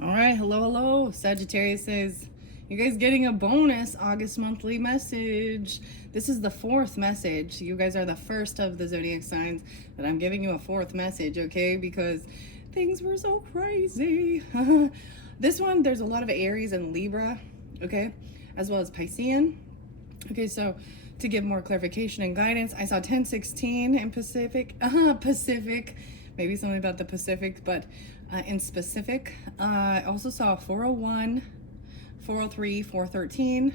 All right, hello, Sagittarius says, you guys getting a bonus August monthly message. This is the fourth message. You guys are the first of the zodiac signs that I'm giving you a fourth message, okay? Because things were so crazy. This one, there's a lot of Aries and Libra, okay? As well as Piscean. Okay, so to give more clarification and guidance, I saw 1016 in Pacific, maybe something about the Pacific, but in specific, I also saw 401, 403, 413,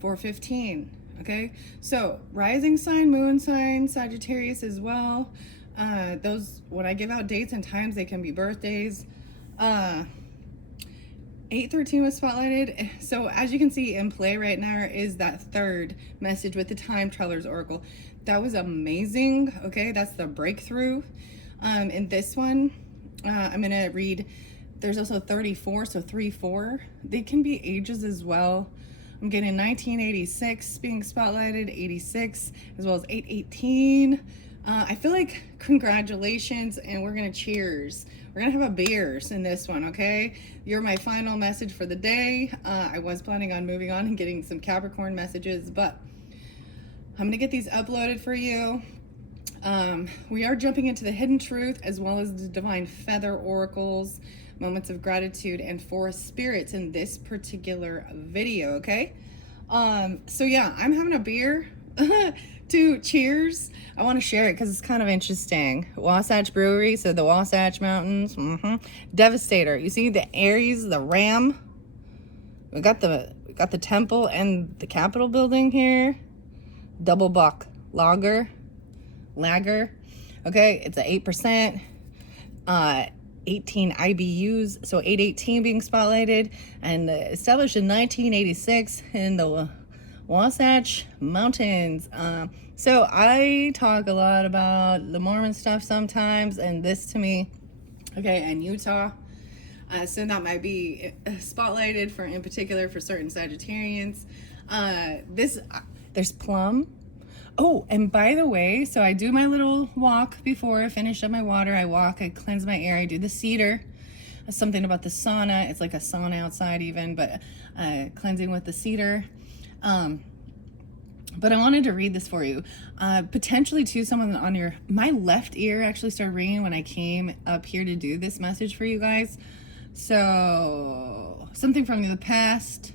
415. Okay, so rising sign, moon sign, Sagittarius as well. Those, when I give out dates and times, they can be birthdays. 813 was spotlighted. So as you can see in play right now is that third message with the time traveler's oracle. That was amazing. Okay, that's the breakthrough. In this one, I'm gonna read, there's also 34, so 3-4. They can be ages as well. I'm getting 1986 being spotlighted, 86, as well as 818. I feel like congratulations, and we're gonna cheers. We're gonna have a beers in this one, okay? You're my final message for the day. I was planning on moving on and getting some Capricorn messages, but I'm gonna get these uploaded for you. We are jumping into the hidden truth as well as the divine feather oracles, moments of gratitude, and forest spirits in this particular video, okay? So yeah, I'm having a beer to cheers. I want to share it because it's kind of interesting. Wasatch Brewery, so the Wasatch Mountains, Devastator. You see the Aries, the Ram. We got the temple and the Capitol building here. Double buck lager. Okay, it's a 8%. 18 IBUs, so 818 being spotlighted, and established in 1986 in the Wasatch Mountains. So I talk a lot about the Mormon stuff sometimes, and this to me, okay, and Utah. So that might be spotlighted for, in particular, for certain Sagittarians. There's plum. Oh, and by the way, so I do my little walk before I finish up my water. I walk, I cleanse my air, I do the cedar. Something about the sauna. It's like a sauna outside even, but cleansing with the cedar. But I wanted to read this for you. Potentially too, someone on my left ear actually started ringing when I came up here to do this message for you guys. So something from the past.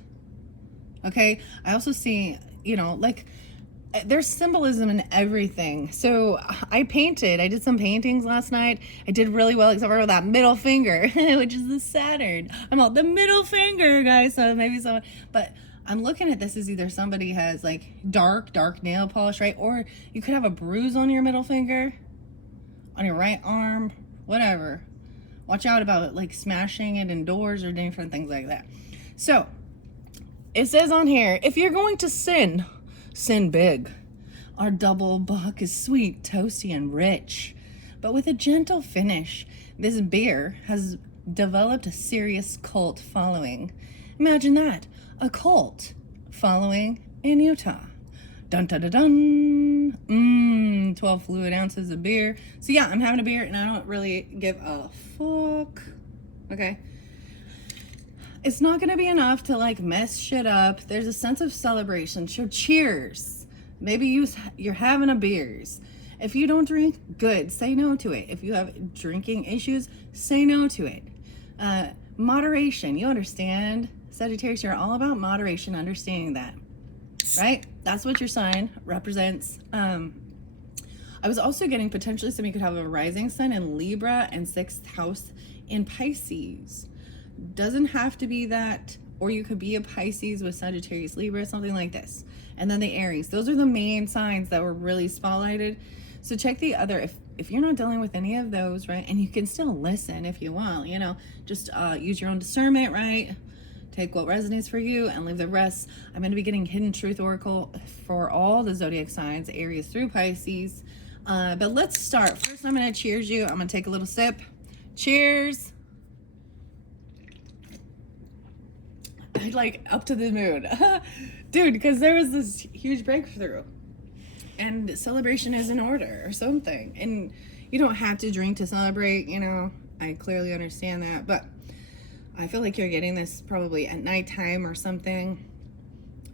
Okay. I also see, like, there's symbolism in everything. So I did some paintings last night. I did really well, except for that middle finger, which is the Saturn. I'm all the middle finger, guys. So maybe someone, but I'm looking at this as either somebody has like dark nail polish, right? Or you could have a bruise on your middle finger, on your right arm, whatever. Watch out about like smashing it in doors or different things like that. So it says on here, if you're going to sin big. Our double buck is sweet, toasty, and rich, but with a gentle finish. This beer has developed a serious cult following. Imagine that, a cult following in Utah. Dun dun dun dun. 12 fluid ounces of beer. So yeah, I'm having a beer and I don't really give a fuck. Okay. It's not going to be enough to like mess shit up. There's a sense of celebration. So cheers. Maybe you're having a beers. If you don't drink, good. Say no to it. If you have drinking issues, say no to it. Moderation. You understand? Sagittarius, you're all about moderation, understanding that. Right? That's what your sign represents. I was also getting potentially somebody could have a rising sun in Libra and 6th house in Pisces. Doesn't have to be that, or you could be a Pisces with Sagittarius, Libra, something like this. And then the Aries. Those are the main signs that were really spotlighted. So check the other, if you're not dealing with any of those, right? And you can still listen if you want, just use your own discernment, right? Take what resonates for you and leave the rest. I'm going to be getting Hidden Truth Oracle for all the zodiac signs, Aries through Pisces. But let's start. First, I'm going to cheers you. I'm going to take a little sip. Cheers. Like up to the moon. Dude, because there was this huge breakthrough and celebration is in order or something, and you don't have to drink to celebrate, I clearly understand that, but I feel like you're getting this probably at nighttime or something.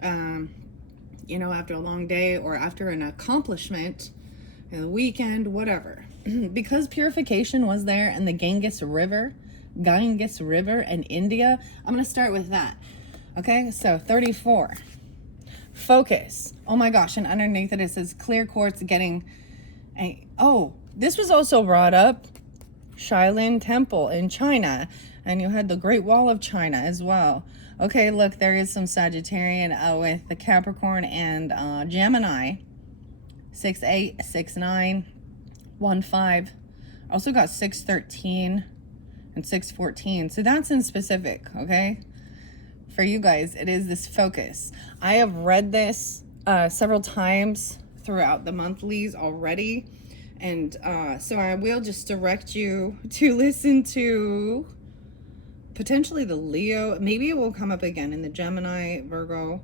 You know, after a long day or after an accomplishment, the weekend, whatever. Because purification was there and the Ganges River in India, I'm going to start with that. Okay, so 34. Focus. Oh my gosh, and underneath it says clear quartz getting a, oh, this was also brought up. Shaolin Temple in China, and you had the Great Wall of China as well. Okay, look, there is some Sagittarian with the Capricorn and Gemini. 6-8, 6-9, 1-5. Also got 6-13 and 6-14. So that's in specific, okay? For you guys, it is this focus. I have read this several times throughout the monthlies already. And so I will just direct you to listen to potentially the Leo. Maybe it will come up again in the Gemini, Virgo.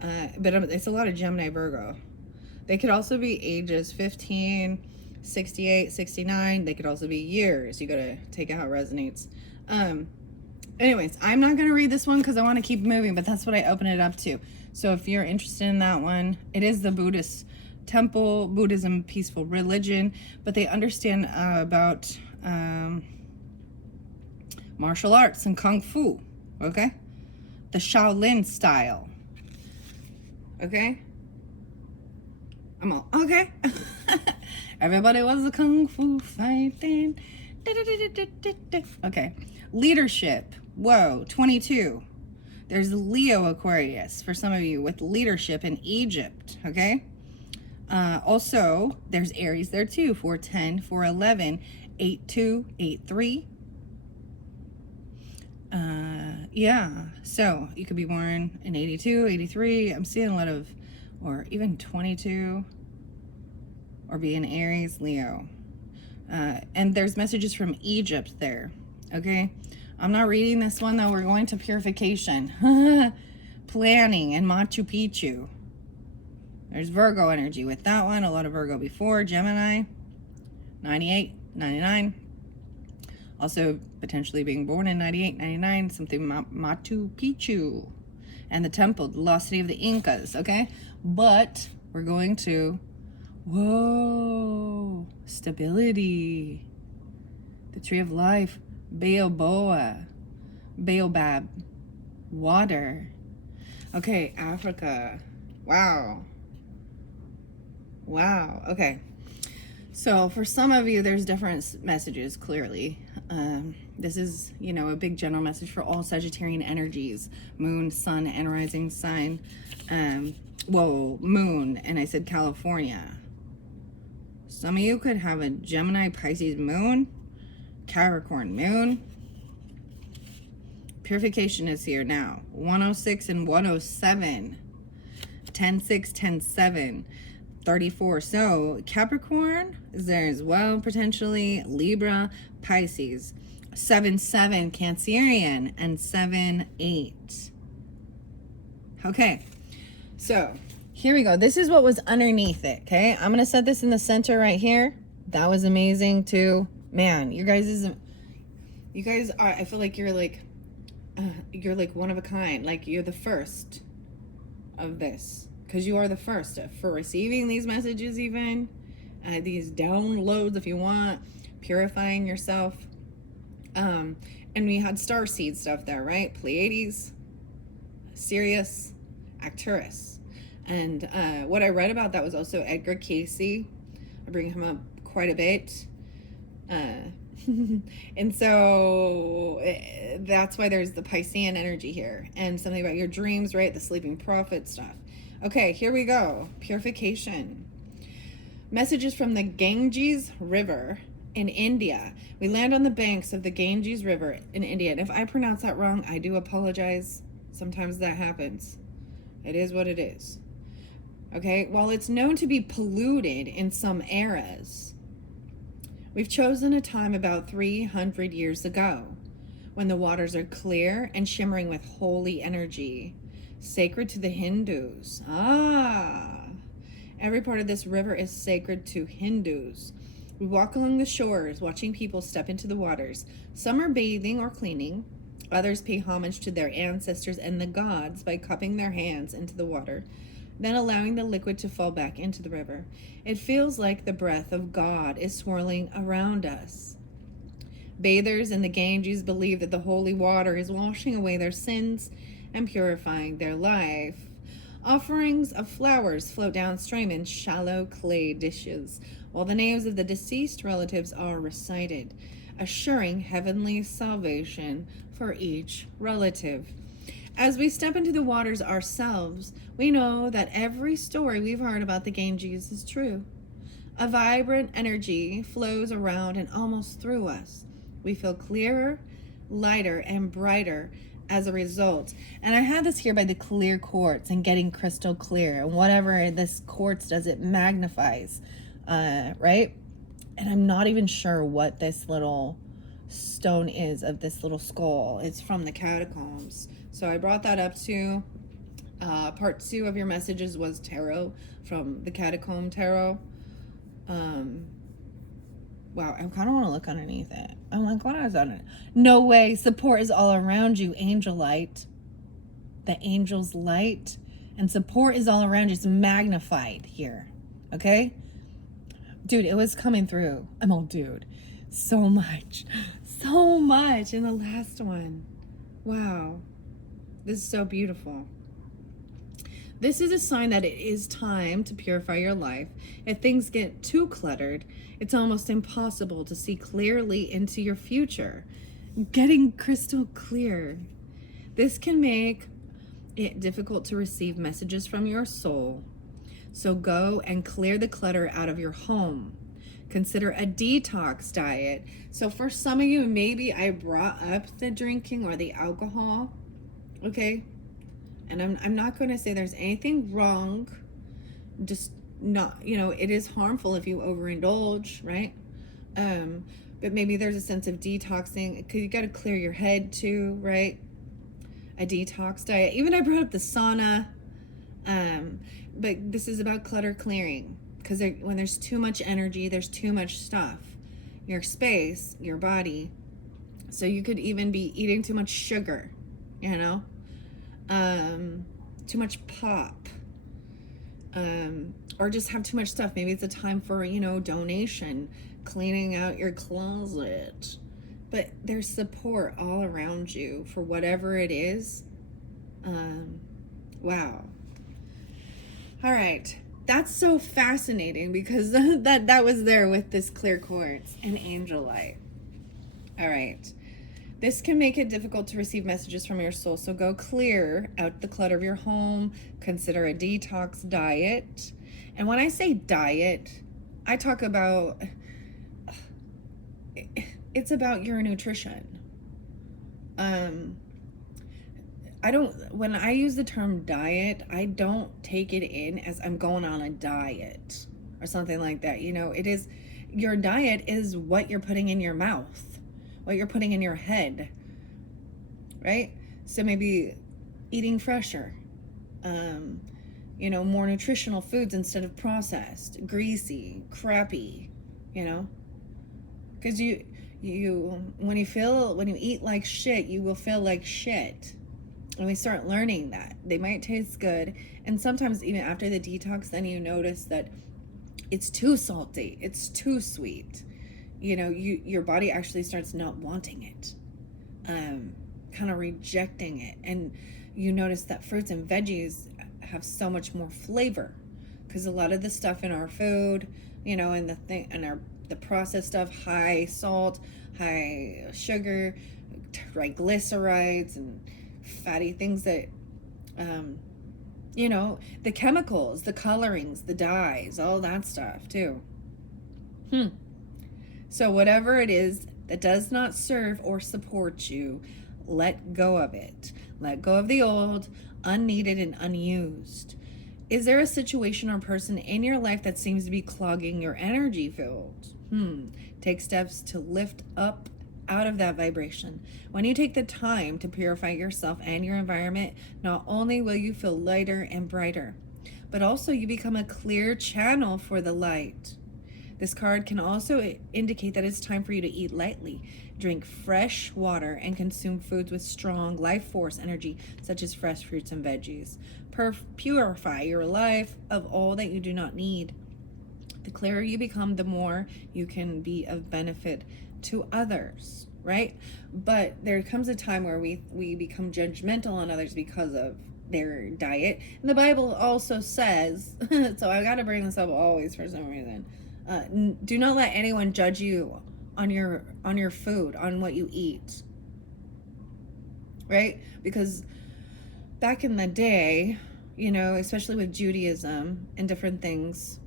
But it's a lot of Gemini, Virgo. They could also be ages 15, 68, 69. They could also be years. You got to take it how it resonates. Anyways, I'm not going to read this one because I want to keep moving, but that's what I open it up to. So if you're interested in that one, it is the Buddhist temple, Buddhism, peaceful religion, but they understand about martial arts and kung fu, okay? The Shaolin style, okay? I'm all, okay. Everybody was a kung fu fighting. Okay, leadership, whoa, 22. There's Leo Aquarius for some of you with leadership in Egypt, okay? Also, there's Aries there too, 410, 411, 82, 83. Yeah, so you could be born in 82, 83. I'm seeing a lot of, or even 22, or be an Aries, Leo. And there's messages from Egypt there, okay? I'm not reading this one though. We're going to purification, planning, and Machu Picchu. There's Virgo energy with that one. A lot of Virgo before. Gemini, 98, 99. Also potentially being born in 98, 99. Something Machu Picchu. And the temple, the lost city of the Incas, okay? But we're going to, whoa, stability. The tree of life, Baobab, water. Okay, Africa. Wow. Wow. Okay. So for some of you, there's different messages, clearly. This is, you know, a big general message for all Sagittarian energies. Moon, sun, and rising sign. Whoa, moon. And I said California. Some of you could have a Gemini, Pisces moon. Capricorn moon. Purification is here now. 106 and 107. 10-6, 10-7. 34. So Capricorn is there as well, potentially. Libra, Pisces. 7-7, Cancerian, and 7-8. Okay, so here we go. This is what was underneath it, okay? I'm gonna set this in the center right here. That was amazing too. Man, you guys are, I feel like you're like one of a kind. Like you're the first of this. Because you are the first for receiving these messages, even these downloads, if you want, purifying yourself. And we had star seed stuff there, right? Pleiades, Sirius, Arcturus. And what I read about that was also Edgar Casey. I bring him up quite a bit. And so that's why there's the Piscean energy here. And something about your dreams, right? The sleeping prophet stuff. Okay, here we go. Purification. Messages from the Ganges River in India. We land on the banks of the Ganges River in India. And if I pronounce that wrong, I do apologize. Sometimes that happens. It is what it is. Okay, while it's known to be polluted in some eras, we've chosen a time about 300 years ago when the waters are clear and shimmering with holy energy. Sacred to the Hindus. Every part of this river is sacred to Hindus. We walk along the shores, watching people step into the waters. Some are bathing or cleaning, Others pay homage to their ancestors and the gods by cupping their hands into the water, then allowing the liquid to fall back into the river. It feels like the breath of God is swirling around us. Bathers in the Ganges believe that the holy water is washing away their sins and purifying their life. Offerings of flowers float downstream in shallow clay dishes, while the names of the deceased relatives are recited, assuring heavenly salvation for each relative. As we step into the waters ourselves, we know that every story we've heard about the Ganges is true. A vibrant energy flows around and almost through us. We feel clearer, lighter, and brighter as a result. And I had this here by the clear quartz and getting crystal clear. And whatever this quartz does, it magnifies, right? And I'm not even sure what this little stone is of this little skull. It's from the catacombs. So I brought that up too. Part 2 of your messages was tarot from the catacomb tarot. Wow, I kind of want to look underneath it. I'm like, what is on it? No way. Support is all around you, angel light. The angel's light. And support is all around you. It's magnified here. Okay? Dude, it was coming through. I'm all, dude. So much. So much in the last one. Wow. This is so beautiful. This is a sign that it is time to purify your life. If things get too cluttered, it's almost impossible to see clearly into your future. Getting crystal clear. This can make it difficult to receive messages from your soul. So go and clear the clutter out of your home. Consider a detox diet. So for some of you, maybe I brought up the drinking or the alcohol. Okay? And I'm not going to say there's anything wrong. Just not, it is harmful if you overindulge, right? But maybe there's a sense of detoxing because you got to clear your head too, right? A detox diet. Even I brought up the sauna. But this is about clutter clearing because when there's too much energy, there's too much stuff. Your space, your body. So you could even be eating too much sugar, too much pop, or just have too much stuff. Maybe it's a time for, donation, cleaning out your closet. But there's support all around you for whatever it is. Wow. All right. That's so fascinating because that was there with this clear quartz and angel light. All right. This can make it difficult to receive messages from your soul. So go clear out the clutter of your home. Consider a detox diet. And when I say diet, I talk about, it's about your nutrition. When I use the term diet, I don't take it in as I'm going on a diet or something like that. It is, your diet is what you're putting in your mouth, what you're putting in your head, right? So maybe eating fresher, more nutritional foods instead of processed, greasy, crappy, because when you eat like shit, you will feel like shit. And we start learning that they might taste good. And sometimes even after the detox, then you notice that it's too salty. It's too sweet. Your body actually starts not wanting it, kind of rejecting it. And you notice that fruits and veggies have so much more flavor because a lot of the stuff in our food, and the processed stuff, high salt, high sugar, triglycerides, and fatty things that, the chemicals, the colorings, the dyes, all that stuff too. So whatever it is that does not serve or support you, let go of it. Let go of the old, unneeded, and unused. Is there a situation or person in your life that seems to be clogging your energy field? Take steps to lift up out of that vibration. When you take the time to purify yourself and your environment, not only will you feel lighter and brighter, but also you become a clear channel for the light. This card can also indicate that it's time for you to eat lightly, drink fresh water, and consume foods with strong life force energy, such as fresh fruits and veggies. Purify your life of all that you do not need. The clearer you become, the more you can be of benefit to others, right? But there comes a time where we become judgmental on others because of their diet. And the Bible also says, so I got to bring this up always for some reason. Do not let anyone judge you on your food, on what you eat, right? Because back in the day, you know, especially with Judaism and different things,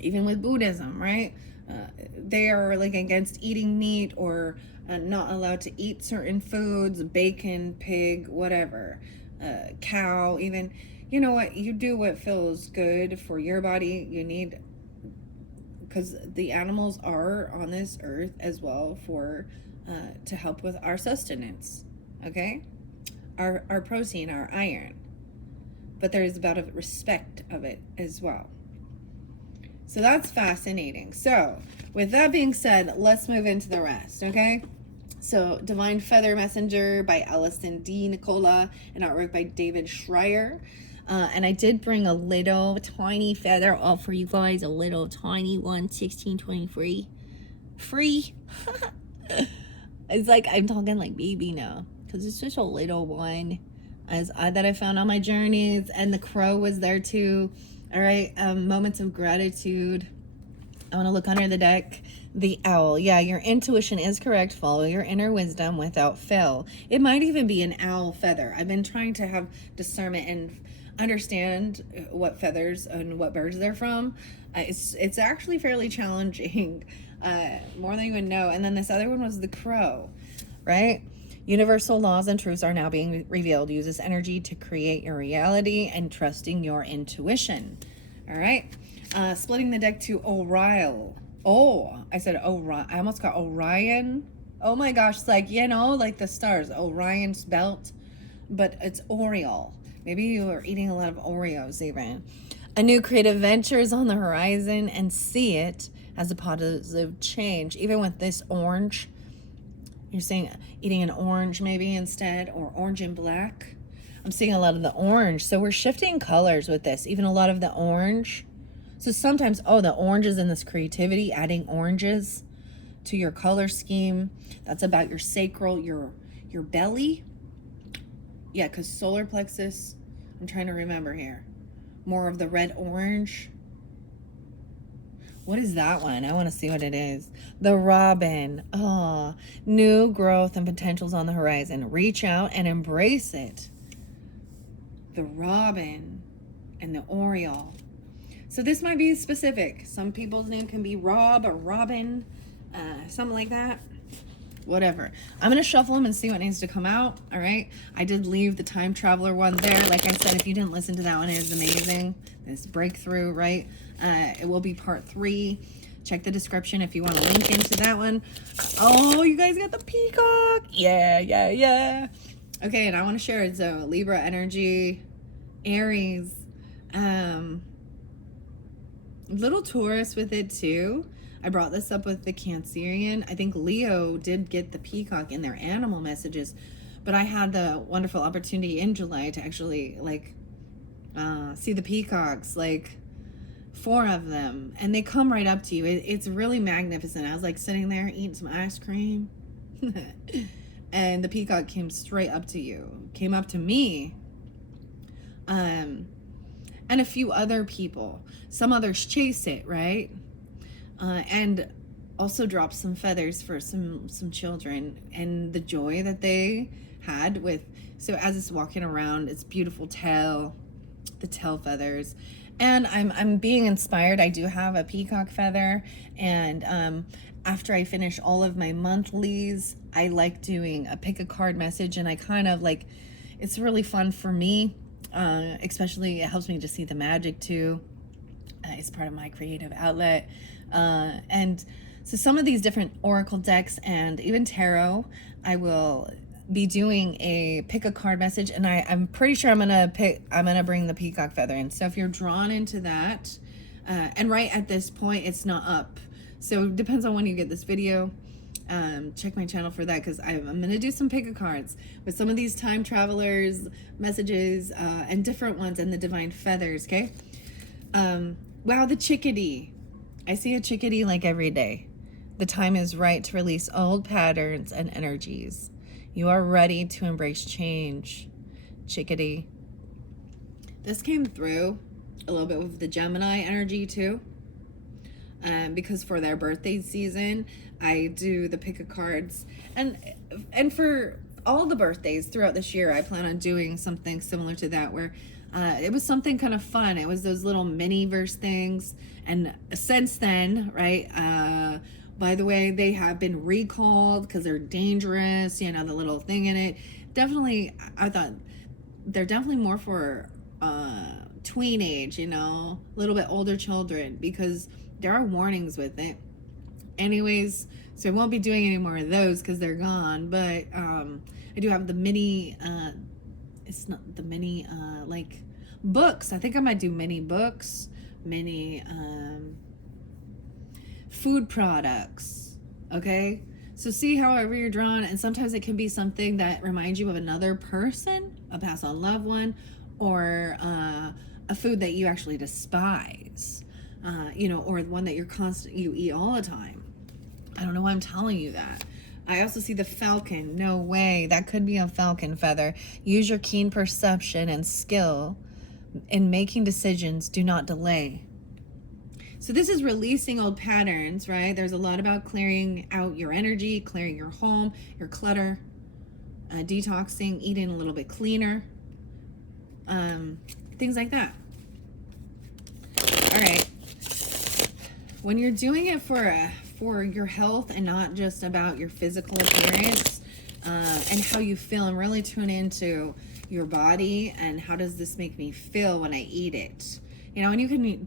even with Buddhism, right? They are like against eating meat or not allowed to eat certain foods, bacon, pig, whatever, cow, even. You know what? You do what feels good for your body. You need, because the animals are on this earth as well for to help with our sustenance, okay? Our protein, our iron. But there's about a respect of it as well. So that's fascinating. So with that being said, let's move into the rest, okay? So Divine Feather Messenger by Allison D. Nicola, and artwork by David Schreier. And I did bring a little tiny feather up for you guys, a little tiny one, 1623. Free. It's like I'm talking like baby now, because it's just a little one that I found on my journeys. And the crow was there too. All right, moments of gratitude. I want to look under the deck. The owl. Yeah, your intuition is correct. Follow your inner wisdom without fail. It might even be an owl feather. I've been trying to have discernment and understand what feathers and what birds they're from. It's actually fairly challenging, more than you would know. And then this other one was the crow, right? Universal laws and truths are now being revealed. Use this energy to create your reality and trusting your intuition. All right. Splitting the deck to Orion. Oh, I said Orion. I almost got Orion. Oh my gosh. It's like, you know, like the stars. Orion's belt. But it's Oriole. Maybe you are eating a lot of Oreos even. A new creative venture is on the horizon, and see it as a positive change. Even with this orange, you're saying eating an orange maybe instead, or orange and black. I'm seeing a lot of the orange. So we're shifting colors with this, even a lot of the orange. So sometimes, the orange is in this creativity, adding oranges to your color scheme. That's about your sacral, your belly. Yeah, because solar plexus, I'm trying to remember here. More of the red orange. What is that one? I want to see what it is. The robin. Oh, new growth and potentials on the horizon. Reach out and embrace it. The robin and the oriole. So this might be specific. Some people's name can be Rob or Robin, something like that. Whatever. I'm going to shuffle them and see what needs to come out. All right. I did leave the time traveler one there. Like I said, if you didn't listen to that one, it is amazing. This breakthrough, right? It will be part 3. Check the description if you want to link into that one. Oh, you guys got the peacock. Yeah. Okay. And I want to share it. So Libra energy, Aries, little Taurus with it too. I brought this up with the Cancerian. I think Leo did get the peacock in their animal messages, but I had the wonderful opportunity in July to actually see the peacocks, like 4 of them, and they come right up to you. It's really magnificent. I was like sitting there eating some ice cream and the peacock came straight up to you, came up to me, and a few other people. Some others chase it, right? And also drop some feathers for some children, and the joy that they had with. So as it's walking around, it's beautiful tail, the tail feathers, and I'm being inspired. I do have a peacock feather, and after I finish all of my monthlies, I like doing a pick a card message, and I kind of like, it's really fun for me. Especially it helps me to see the magic too. It's part of my creative outlet. And so some of these different oracle decks and even tarot, I will be doing a pick a card message, and I'm pretty sure I'm gonna bring the peacock feather in. So if you're drawn into that, and right at this point it's not up, So it depends on when you get this video. Check my channel for that, because I'm going to do some pick a cards with some of these time travelers messages, and different ones, and the divine feathers. Okay. Wow, the chickadee. I see a chickadee like every day. The time is right to release old patterns and energies. You are ready to embrace change, chickadee. This came through a little bit with the Gemini energy too. Because for their birthday season, I do the pick a cards, and for all the birthdays throughout this year, I plan on doing something similar to that, where it was something kind of fun. It was those little mini verse things, and since then, right? By the way, they have been recalled because they're dangerous. You know, the little thing in it. Definitely, I thought they're definitely more for tween age. You know, a little bit older children, because there are warnings with it. Anyways, so I won't be doing any more of those because they're gone. But I do have the mini, it's not the mini, like books. I think I might do mini books, mini food products. Okay. So see however you're drawn. And sometimes it can be something that reminds you of another person, a passed on loved one, or a food that you actually despise. You know, or one that you eat all the time. I don't know why I'm telling you that. I also see the falcon. No way. That could be a falcon feather. Use your keen perception and skill in making decisions. Do not delay. So this is releasing old patterns, right? There's a lot about clearing out your energy, clearing your home, your clutter, detoxing, eating a little bit cleaner, things like that. All right. When you're doing it for your health and not just about your physical appearance, and how you feel, and really tune into your body and how does this make me feel when I eat it. You know, and you can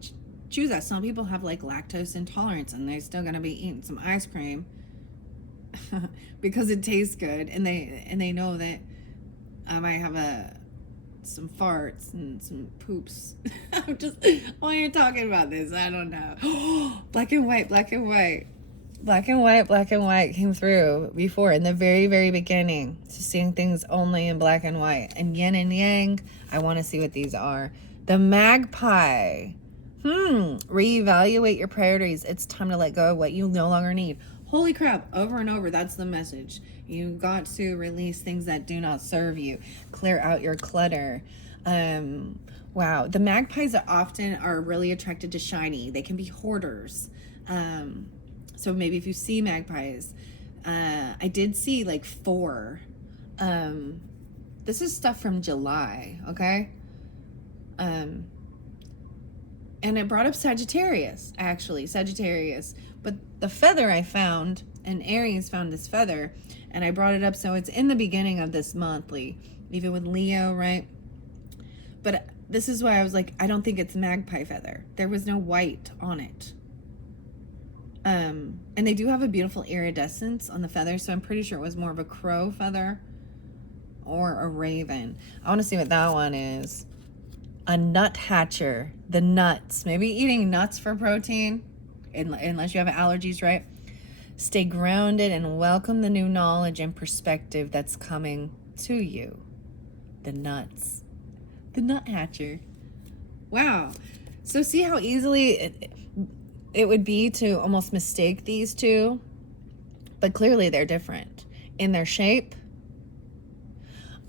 choose that. Some people have like lactose intolerance and they're still going to be eating some ice cream because it tastes good, and they know that I might have some farts and some poops. I'm just, why are you talking about this? I don't know. Black and white, black and white. Black and white, black and white came through before in the very, very beginning. So seeing things only in black and white. And yin and yang, I want to see what these are. The magpie. Reevaluate your priorities. It's time to let go of what you no longer need. Holy crap, over and over, that's the message. You got to release things that do not serve you. Clear out your clutter. Wow, the magpies often are really attracted to shiny. They can be hoarders. So maybe if you see magpies, I did see like 4. This is stuff from July, okay? And it brought up Sagittarius, actually, Sagittarius. But the feather I found, and Aries found this feather, and I brought it up, so it's in the beginning of this monthly, even with Leo, right? But this is why I was like, I don't think it's magpie feather. There was no white on it. And they do have a beautiful iridescence on the feather, so I'm pretty sure it was more of a crow feather or a raven. I want to see what that one is. A nut hatcher. The nuts. Maybe eating nuts for protein, unless you have allergies, right? Stay grounded and welcome the new knowledge and perspective that's coming to you. The nuts. The nut hatcher. Wow. So see how easily it would be to almost mistake these two? But clearly they're different in their shape.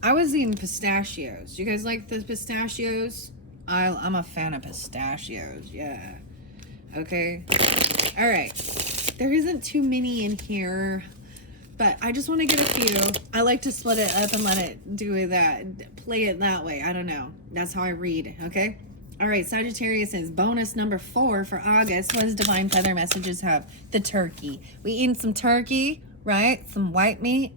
I was eating pistachios. Do you guys like the pistachios? I'm a fan of pistachios. Yeah. Okay. All right. There isn't too many in here, but I just want to get a few. I like to split it up and let it do that, play it that way. I don't know. That's how I read. Okay. All right. Sagittarius is bonus number 4 for August. What does Divine Feather Messages have? The turkey. We eating some turkey, right? Some white meat.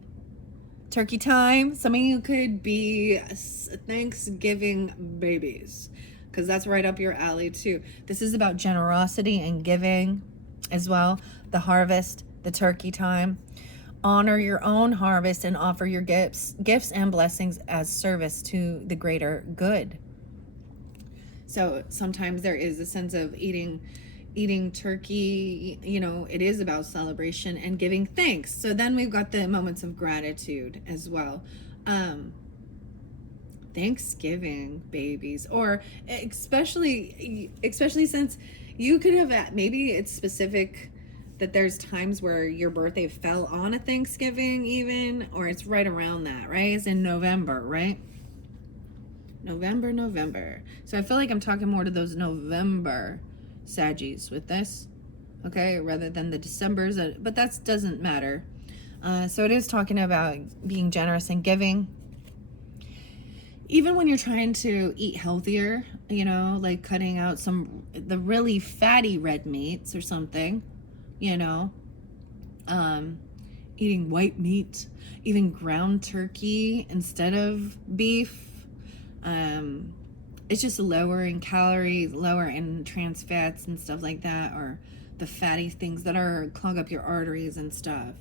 Turkey time. Some of you could be Thanksgiving babies, because that's right up your alley too. This is about generosity and giving as well. The harvest, the turkey time. Honor your own harvest and offer your gifts and blessings as service to the greater good. So sometimes there is a sense of eating eating turkey, you know, it is about celebration and giving thanks. So then we've got the moments of gratitude as well. Thanksgiving, babies, or especially since you could have, maybe it's specific that there's times where your birthday fell on a Thanksgiving even, or it's right around that, right? It's in November, right? November. So I feel like I'm talking more to those November Saggies with this, okay, rather than the Decembers, but that doesn't matter. So it is talking about being generous and giving. Even when you're trying to eat healthier, you know, like cutting out the really fatty red meats or something, you know, eating white meat, even ground turkey instead of beef. It's just lower in calories, lower in trans fats and stuff like that, or the fatty things that clog up your arteries and stuff.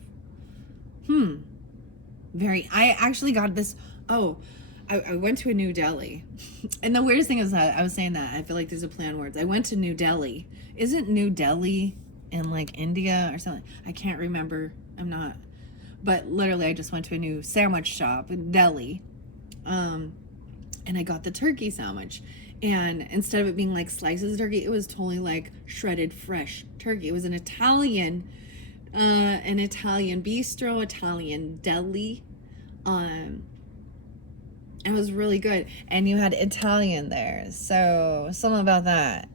I actually got this. I went to a New Delhi. And the weirdest thing is that I was saying that I feel like there's a play on words. I went to New Delhi. Isn't New Delhi in like India or something? I can't remember. I'm not. But literally, I just went to a new sandwich shop in Delhi. And I got the turkey sandwich. And instead of it being like slices of turkey, it was totally like shredded fresh turkey. It was an Italian bistro, Italian deli. It was really good. And you had Italian there. So something about that.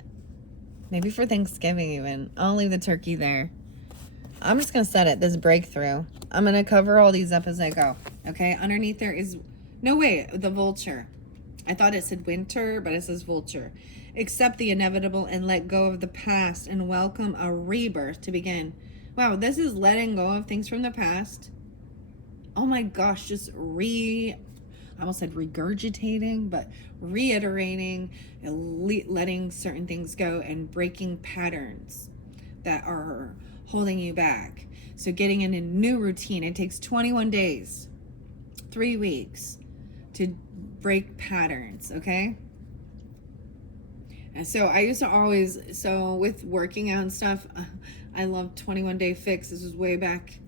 Maybe for Thanksgiving even. I'll leave the turkey there. I'm just going to set it, this breakthrough. I'm going to cover all these up as I go. Okay, underneath there is, no way, the vulture. I thought it said winter, but it says vulture. Accept the inevitable and let go of the past and welcome a rebirth to begin. Wow, this is letting go of things from the past. Oh my gosh, just I almost said regurgitating, but reiterating, letting certain things go and breaking patterns that are holding you back. So getting in a new routine. It takes 21 days, 3 weeks to break patterns, okay? And so I used to always, with working out and stuff, I love 21 Day Fix. This was way back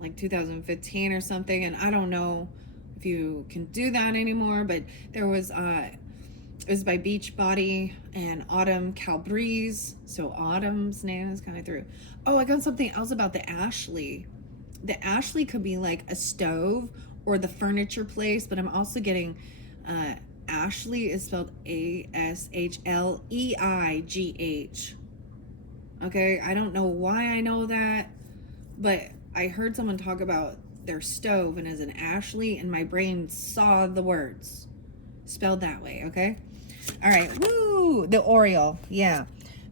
like 2015 or something, and I don't know if you can do that anymore, but there was it was by Beachbody and Autumn Calabrese. So Autumn's name is kind of through. Oh, I got something else about the Ashley. The Ashley could be like a stove or the furniture place, but I'm also getting Ashley is spelled ASHLEIGH. Okay, I don't know why I know that, but I heard someone talk about their stove and as an Ashley, and my brain saw the words spelled that way. Okay, all right. Woo, the Oriole. Yeah,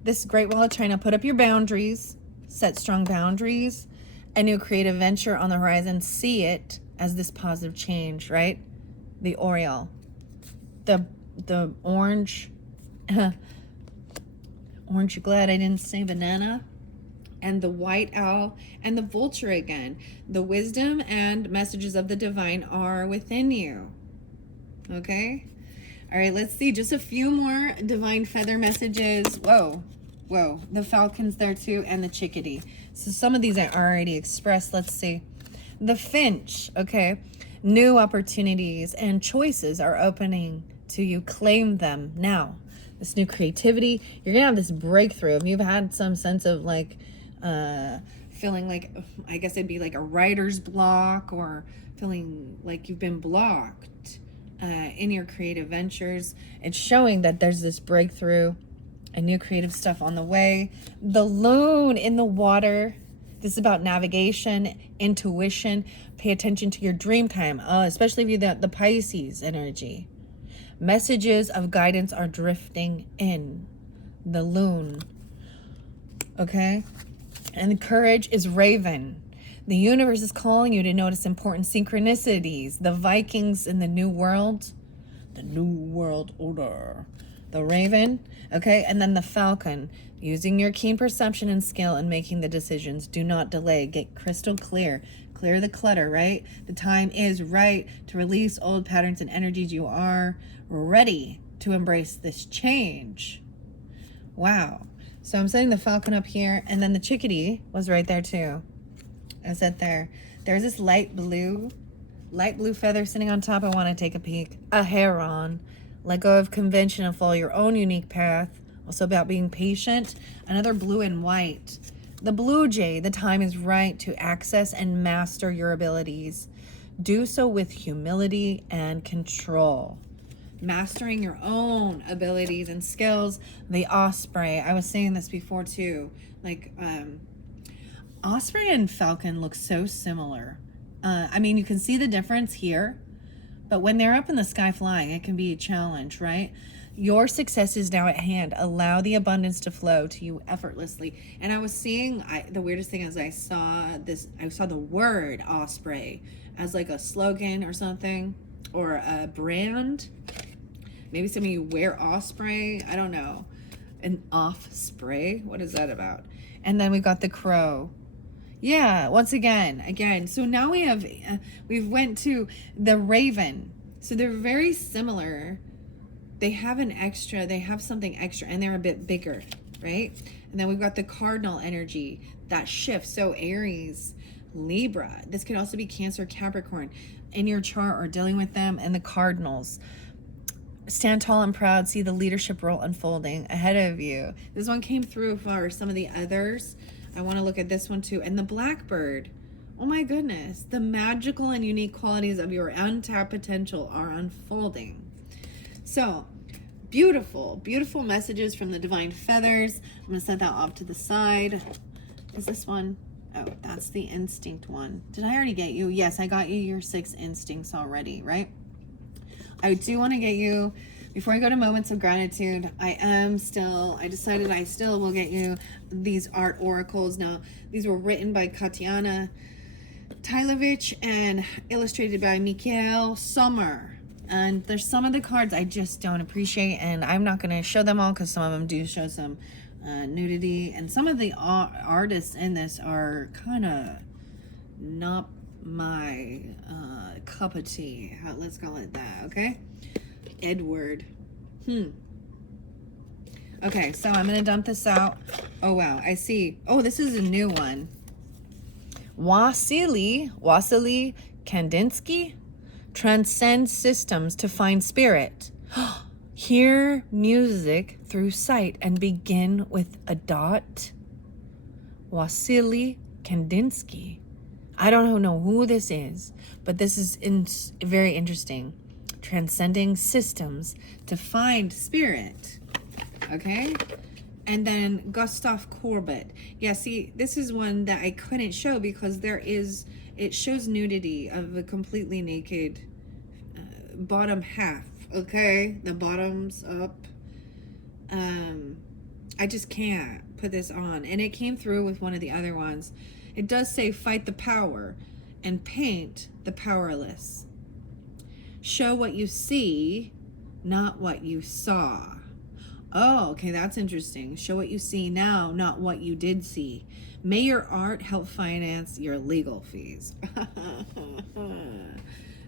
this Great Wall of China. Put up your boundaries, set strong boundaries. A new creative venture on the horizon. See it as this positive change, right? The Oriole, the orange. Aren't you glad I didn't say banana? And the white owl and the vulture again. The wisdom and messages of the divine are within you. Okay? All right, let's see. Just a few more divine feather messages. Whoa. The falcon's there too, and the chickadee. So some of these I already expressed. Let's see. The finch, okay? New opportunities and choices are opening to you. Claim them now. This new creativity. You're going to have this breakthrough. If you've had some sense of like, feeling like, I guess it'd be like a writer's block, or feeling like you've been blocked in your creative ventures. It's showing that there's this breakthrough and new creative stuff on the way. The loon in the water. This is about navigation, intuition. Pay attention to your dream time, especially if you're the Pisces energy. Messages of guidance are drifting in. The loon. Okay? And the courage is raven. The universe is calling you to notice important synchronicities. The Vikings in the New World. The New World Order. The raven. Okay? And then the falcon. Using your keen perception and skill in making the decisions. Do not delay. Get crystal clear. Clear the clutter, right? The time is right to release old patterns and energies. You are ready to embrace this change. Wow. So I'm setting the falcon up here, and then the chickadee was right there too. I set there. There's this light blue feather sitting on top. I want to take a peek. A heron. Let go of convention and follow your own unique path. Also about being patient. Another blue and white. The blue jay. The time is right to access and master your abilities. Do so with humility and control. Mastering your own abilities and skills. The osprey. I was saying this before too. Like, osprey and falcon look so similar. I mean, you can see the difference here, but when they're up in the sky flying, it can be a challenge, right? Your success is now at hand. Allow the abundance to flow to you effortlessly. And I was seeing, the weirdest thing is I saw the word osprey as like a slogan or something, or a brand. Maybe some of you wear osprey. I don't know. An offspray? What is that about? And then we've got the crow. Yeah, once again. So now we've went to the raven. So they're very similar. They have something extra, and they're a bit bigger, right? And then we've got the cardinal energy, that shift. So Aries, Libra. This could also be Cancer, Capricorn in your chart or dealing with them, and the cardinals. Stand tall and proud. See the leadership role unfolding ahead of you. This one came through for some of the others. I want to look at this one too. And the blackbird. Oh my goodness. The magical and unique qualities of your untapped potential are unfolding. So, beautiful messages from the divine feathers. I'm going to set that off to the side. Is this one? Oh, that's the instinct one. Did I already get you? Yes, I got you your 6 instincts already, right? I do want to get you, before I go to moments of gratitude, I decided I still will get you these art oracles. Now, these were written by Katyana Tylovich and illustrated by Mikhail Sommer. And there's some of the cards I just don't appreciate, and I'm not going to show them all because some of them do show some nudity. And some of the artists in this are kind of not my cup of tea. Let's call it that, okay? Edward. Okay, so I'm gonna dump this out. Oh wow, I see. Oh, this is a new one. Wasily Kandinsky transcends systems to find spirit. Hear music through sight and begin with a dot. Wasily Kandinsky. I don't know who this is, but this is very interesting. Transcending systems to find spirit. Okay? And then Gustav Corbett. Yeah, see, this is one that I couldn't show because it shows nudity of a completely naked bottom half. Okay? The bottom's up. I just can't put this on. And it came through with one of the other ones. It does say fight the power and paint the powerless. Show what you see, not what you saw. Oh, okay, that's interesting. Show what you see now, not what you did see. May your art help finance your legal fees.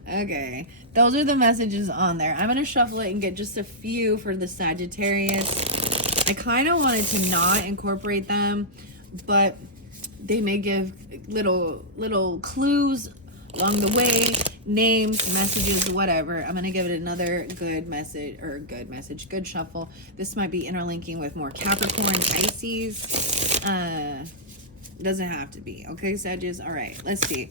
Okay, those are the messages on there. I'm going to shuffle it and get just a few for the Sagittarius. I kind of wanted to not incorporate them, but they may give little clues along the way, names, messages, whatever. I'm going to give it another good shuffle. This might be interlinking with more Capricorn, Pisces. Doesn't have to be. Okay, Sagittarius. All right, let's see.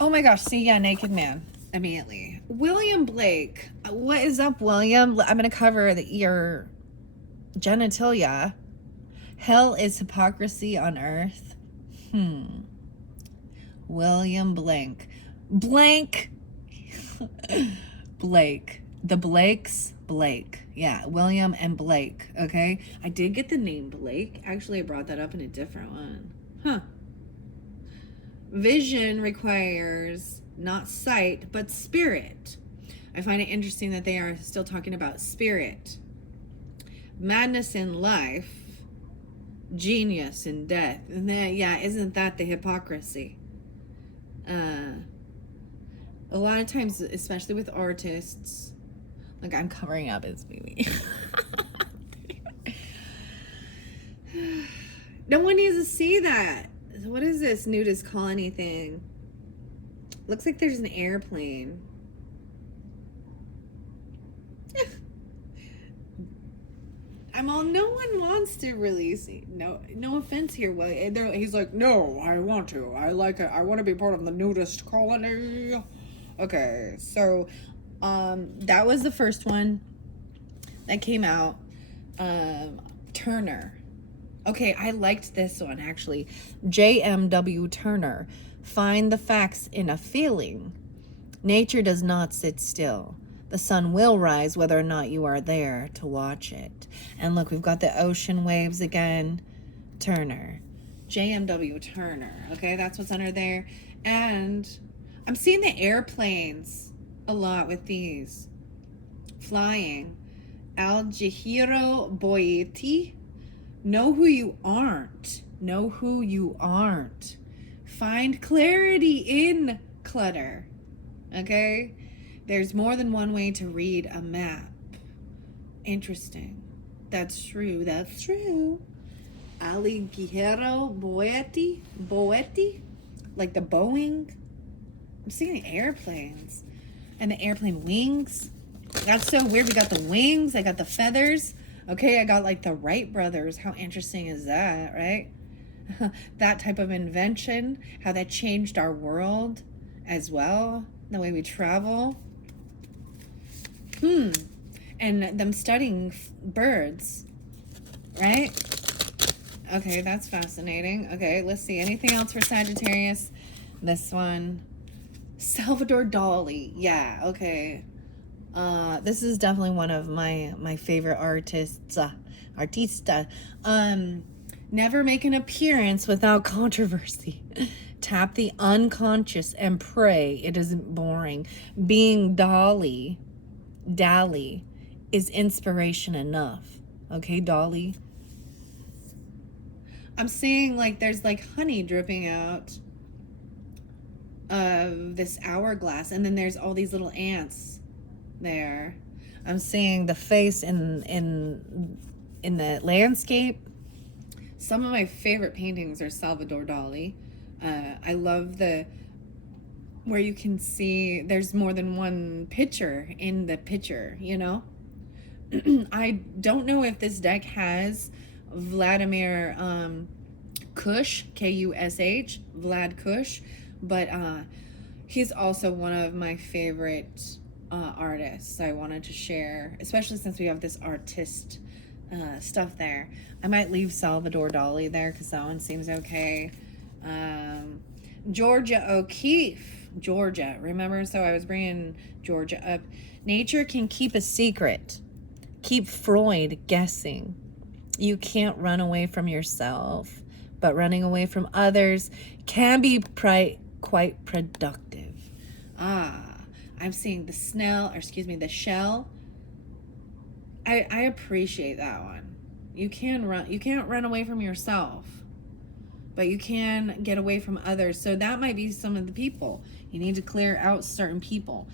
Oh my gosh, see, yeah, naked man. Immediately. William Blake. What is up, William? I'm going to cover your genitalia. Hell is hypocrisy on earth. William Blank. Blake. The Blakes, Blake. Yeah, William and Blake, okay? I did get the name Blake. Actually, I brought that up in a different one. Vision requires not sight, but spirit. I find it interesting that they are still talking about spirit. Madness in life, genius in death. And then, yeah, isn't that the hypocrisy? A lot of times, especially with artists, like I'm covering up his baby. No one needs to see that. What is this nudist colony thing? Looks like there's an airplane. I'm all, no one wants to release it. No offense here. He's like, no, I want to. I like it. I want to be part of the nudist colony. Okay, so that was the first one that came out. Turner. Okay, I liked this one actually. JMW Turner. Find the facts in a feeling. Nature does not sit still. The sun will rise whether or not you are there to watch it. And look, we've got the ocean waves again. Turner. JMW Turner. Okay, that's what's under there. And I'm seeing the airplanes a lot with these. Flying. Aljahiro Boyeti. Know who you aren't. Know who you aren't. Find clarity in clutter. Okay? There's more than one way to read a map. Interesting. That's true. That's true. Alighiero Boetti? Like the Boeing? I'm seeing airplanes. And the airplane wings. That's so weird. We got the wings. I got the feathers. Okay, I got like the Wright brothers. How interesting is that, right? That type of invention. How that changed our world as well. The way we travel. And them studying birds, right? Okay, that's fascinating. Okay, let's see. Anything else for Sagittarius? This one. Salvador Dali. Yeah, okay. This is definitely one of my favorite artists. Artista. Never make an appearance without controversy. Tap the unconscious and pray it isn't boring. Being Dali is inspiration enough. Okay, Dolly. I'm seeing like there's like honey dripping out of this hourglass, and then there's all these little ants there. I'm seeing the face in the landscape. Some of my favorite paintings are Salvador Dali. I love where you can see there's more than one picture in the picture, you know? I don't know if this deck has Vladimir Kush, Kush, Vlad Kush, but he's also one of my favorite artists I wanted to share, especially since we have this artist stuff there. I might leave Salvador Dali there because that one seems okay. Georgia O'Keeffe. Georgia, remember? So I was bringing Georgia up. Nature can keep a secret. Keep Freud guessing. You can't run away from yourself, but running away from others can be quite productive. I'm seeing the shell. I appreciate that one. You can't run away from yourself, but you can get away from others. So that might be some of the people. You need to clear out certain people.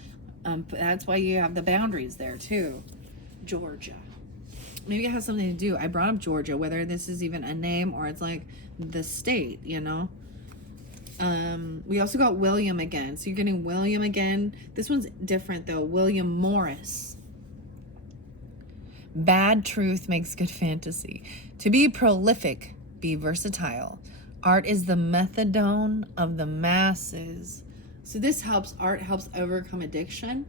That's why you have the boundaries there too. Georgia. Maybe it has something to do. I brought up Georgia, whether this is even a name or it's like the state, you know. We also got William again. So you're getting William again. This one's different though. William Morris. Bad truth makes good fantasy. To be prolific, be versatile. Art is the methadone of the masses. So this helps, art helps overcome addiction,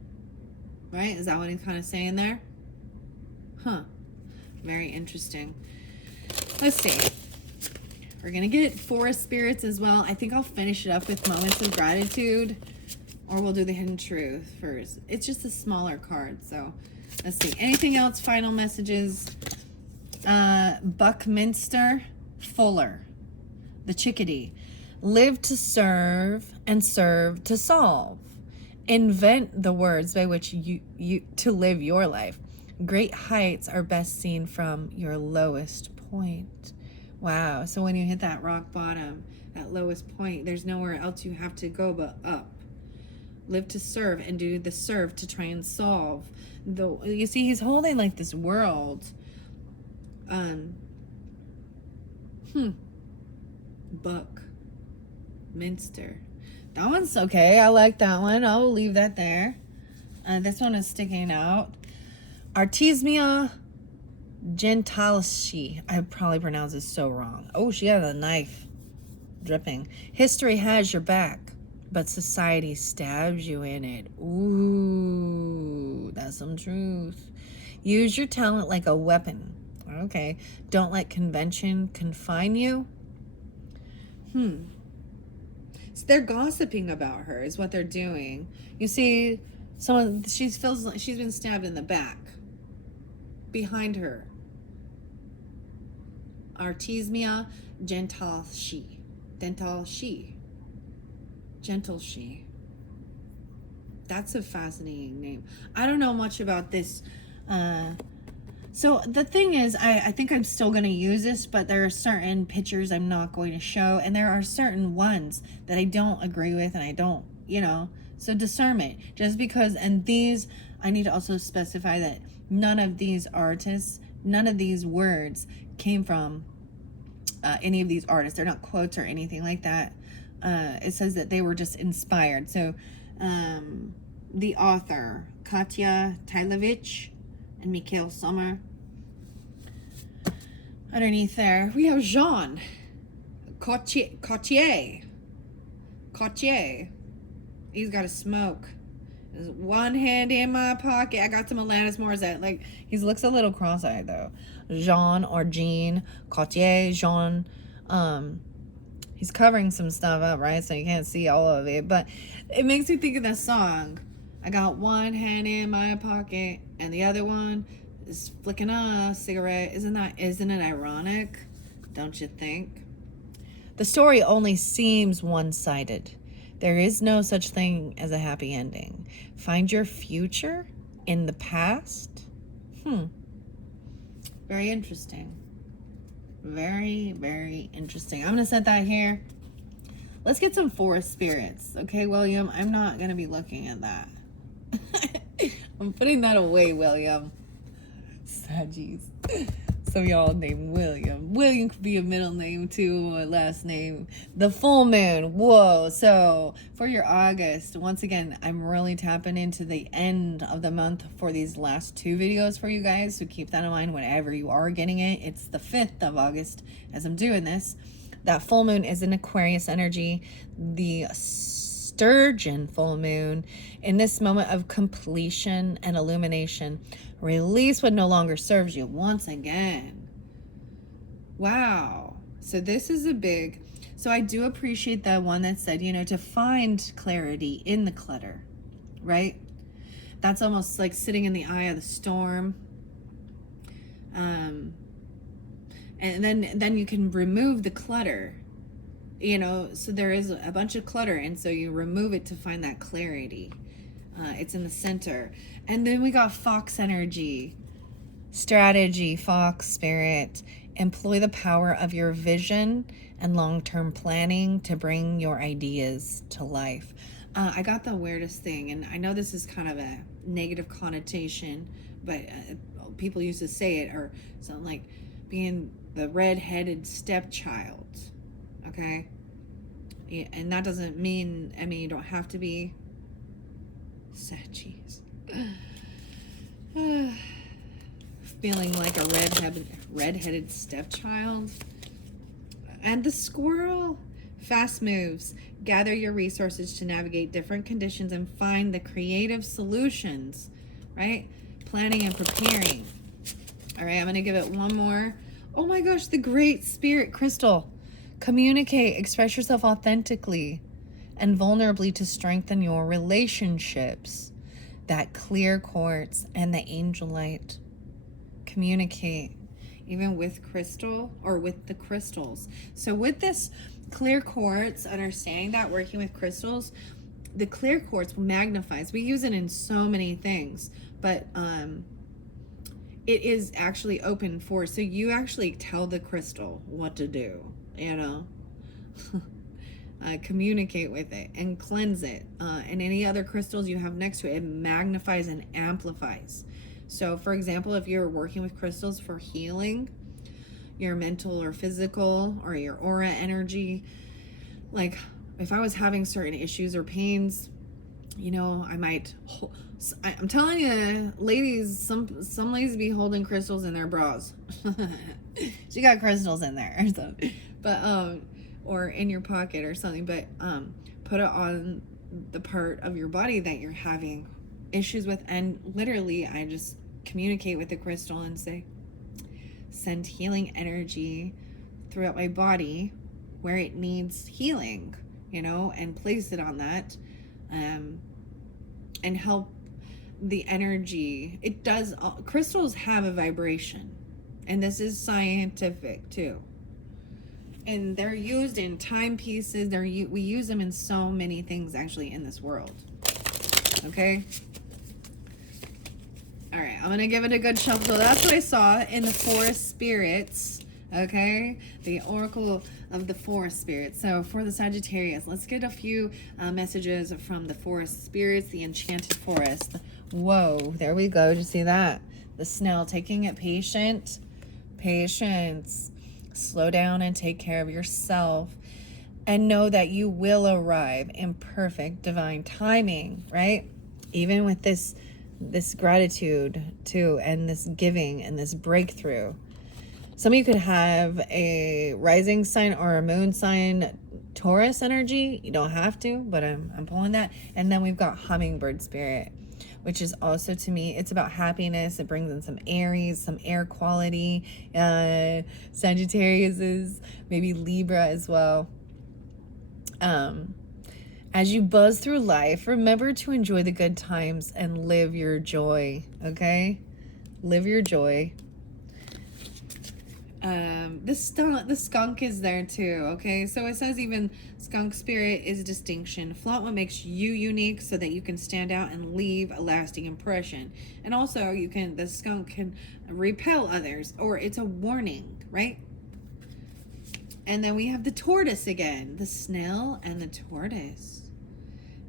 right? Is that what he's kind of saying there? Huh. Very interesting. Let's see. We're going to get forest spirits as well. I think I'll finish it up with moments of gratitude, or we'll do the hidden truth first. It's just a smaller card, so let's see. Anything else? Final messages. Buckminster Fuller. The chickadee. Live to serve and serve to solve. Invent the words by which you to live your life. Great heights are best seen from your lowest point. Wow. So when you hit that rock bottom, that lowest point, there's nowhere else you have to go but up. Live to serve and do the serve to try and solve. You see, he's holding like this world. Buck Minster. That one's okay. I like that one. I'll leave that there. This one is sticking out. Artemisia gentileschi. I probably pronounced it so wrong. Oh, she had a knife dripping. History has your back, but society stabs you in it. Ooh, that's some truth. Use your talent like a weapon. Okay. Don't let convention confine you. So they're gossiping about her is what they're doing. You see, she feels like she's been stabbed in the back. Behind her. Artemisia gentileschi. Gentle she. That's a fascinating name. I don't know much about this. So the thing is, I think I'm still going to use this, but there are certain pictures I'm not going to show, and there are certain ones that I don't agree with, and I don't, so discernment. Just because, and these, I need to also specify that none of these artists, none of these words came from any of these artists. They're not quotes or anything like that. It says that they were just inspired. So the author, Katya Tailovich and Mikhail Sommer. Underneath there, we have Jean Cotier. He's got a smoke. There's one hand in my pocket. I got some Alanis Morissette. Like, he looks a little cross-eyed, though. Jean or Jean Cotier. Jean. He's covering some stuff up, right? So you can't see all of it. But it makes me think of that song. I got one hand in my pocket and the other one is flicking a cigarette. Isn't it ironic? Don't you think? The story only seems one-sided. There is no such thing as a happy ending. Find your future in the past? Very interesting. Very, very interesting. I'm going to set that here. Let's get some forest spirits. Okay, William? I'm not going to be looking at that. I'm putting that away, William. Saggies. Some y'all named William. William could be a middle name too, or a last name. The full moon. Whoa. So for your August, once again, I'm really tapping into the end of the month for these last two videos for you guys. So keep that in mind whenever you are getting it. It's the 5th of August as I'm doing this. That full moon is in Aquarius energy. The Sturgeon full moon. In this moment of completion and illumination, release what no longer serves you once again. Wow. So this is a big, so I do appreciate that one that said, to find clarity in the clutter, right? That's almost like sitting in the eye of the storm. And then you can remove the clutter, so there is a bunch of clutter. And so you remove it to find that clarity. It's in the center. And then we got Fox energy, strategy, Fox spirit. Employ the power of your vision and long-term planning to bring your ideas to life. I got the weirdest thing, and I know this is kind of a negative connotation, but people used to say it, or something like being the red-headed stepchild. Okay? Yeah, and that doesn't mean, you don't have to be Saggies. Feeling like a red-headed stepchild. And the squirrel. Fast moves. Gather your resources to navigate different conditions and find the creative solutions. Right? Planning and preparing. All right, I'm going to give it one more. Oh my gosh, the Great Spirit Crystal. Communicate, express yourself authentically and vulnerably to strengthen your relationships. That clear quartz and the angel light. Communicate, even with crystal or with the crystals. So with this clear quartz, understanding that, working with crystals, the clear quartz magnifies. We use it in so many things, but it is actually open for, so you actually tell the crystal what to do, communicate with it and cleanse it, and any other crystals you have next to it. It magnifies and amplifies. So for example, if you're working with crystals for healing, your mental or physical or your aura energy. Like if I was having certain issues or pains, you know, I'm telling you, ladies, some ladies be holding crystals in their bras. She got crystals in there or something. But or in your pocket or something, but put it on the part of your body that you're having issues with, and literally I just communicate with the crystal and say, send healing energy throughout my body where it needs healing, you know, and place it on that, and help the energy. It does, crystals have a vibration, and this is scientific too. And they're used in timepieces. We use them in so many things actually in this world. Okay? All right, I'm going to give it a good shuffle. So that's what I saw in the forest spirits. Okay? The oracle of the forest spirits. So for the Sagittarius, let's get a few messages from the forest spirits, the enchanted forest. Whoa, there we go. Did you see that? The snail taking it patient. Patience. Slow down and take care of yourself, and know that you will arrive in perfect divine timing, right? Even with this gratitude too, and this giving and this breakthrough. Some of you could have a rising sign or a moon sign Taurus energy. You don't have to, but I'm pulling that. And then we've got hummingbird spirit, which is also, to me, it's about happiness. It brings in some Aries, some air quality. Sagittarius is maybe Libra as well. As you buzz through life, remember to enjoy the good times and live your joy, okay? Live your joy. The skunk is there too, okay? So it says even skunk spirit is distinction. Flaunt what makes you unique so that you can stand out and leave a lasting impression. And also the skunk can repel others, or it's a warning, right? And then we have the tortoise again, the snail and the tortoise.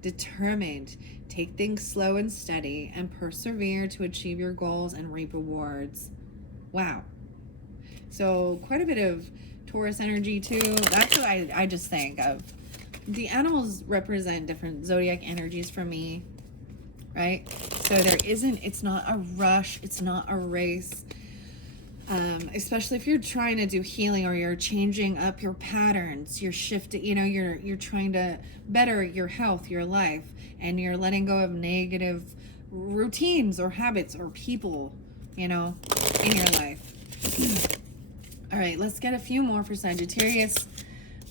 Determined, take things slow and steady and persevere to achieve your goals and reap rewards. Wow. So quite a bit of Taurus energy too. That's what I just think of. The animals represent different zodiac energies for me, right? So it's not a rush. It's not a race. Especially if you're trying to do healing, or you're changing up your patterns, you're shifting, you know, you're trying to better your health, your life, and you're letting go of negative routines or habits or people, you know, in your life. All right, let's get a few more for Sagittarius.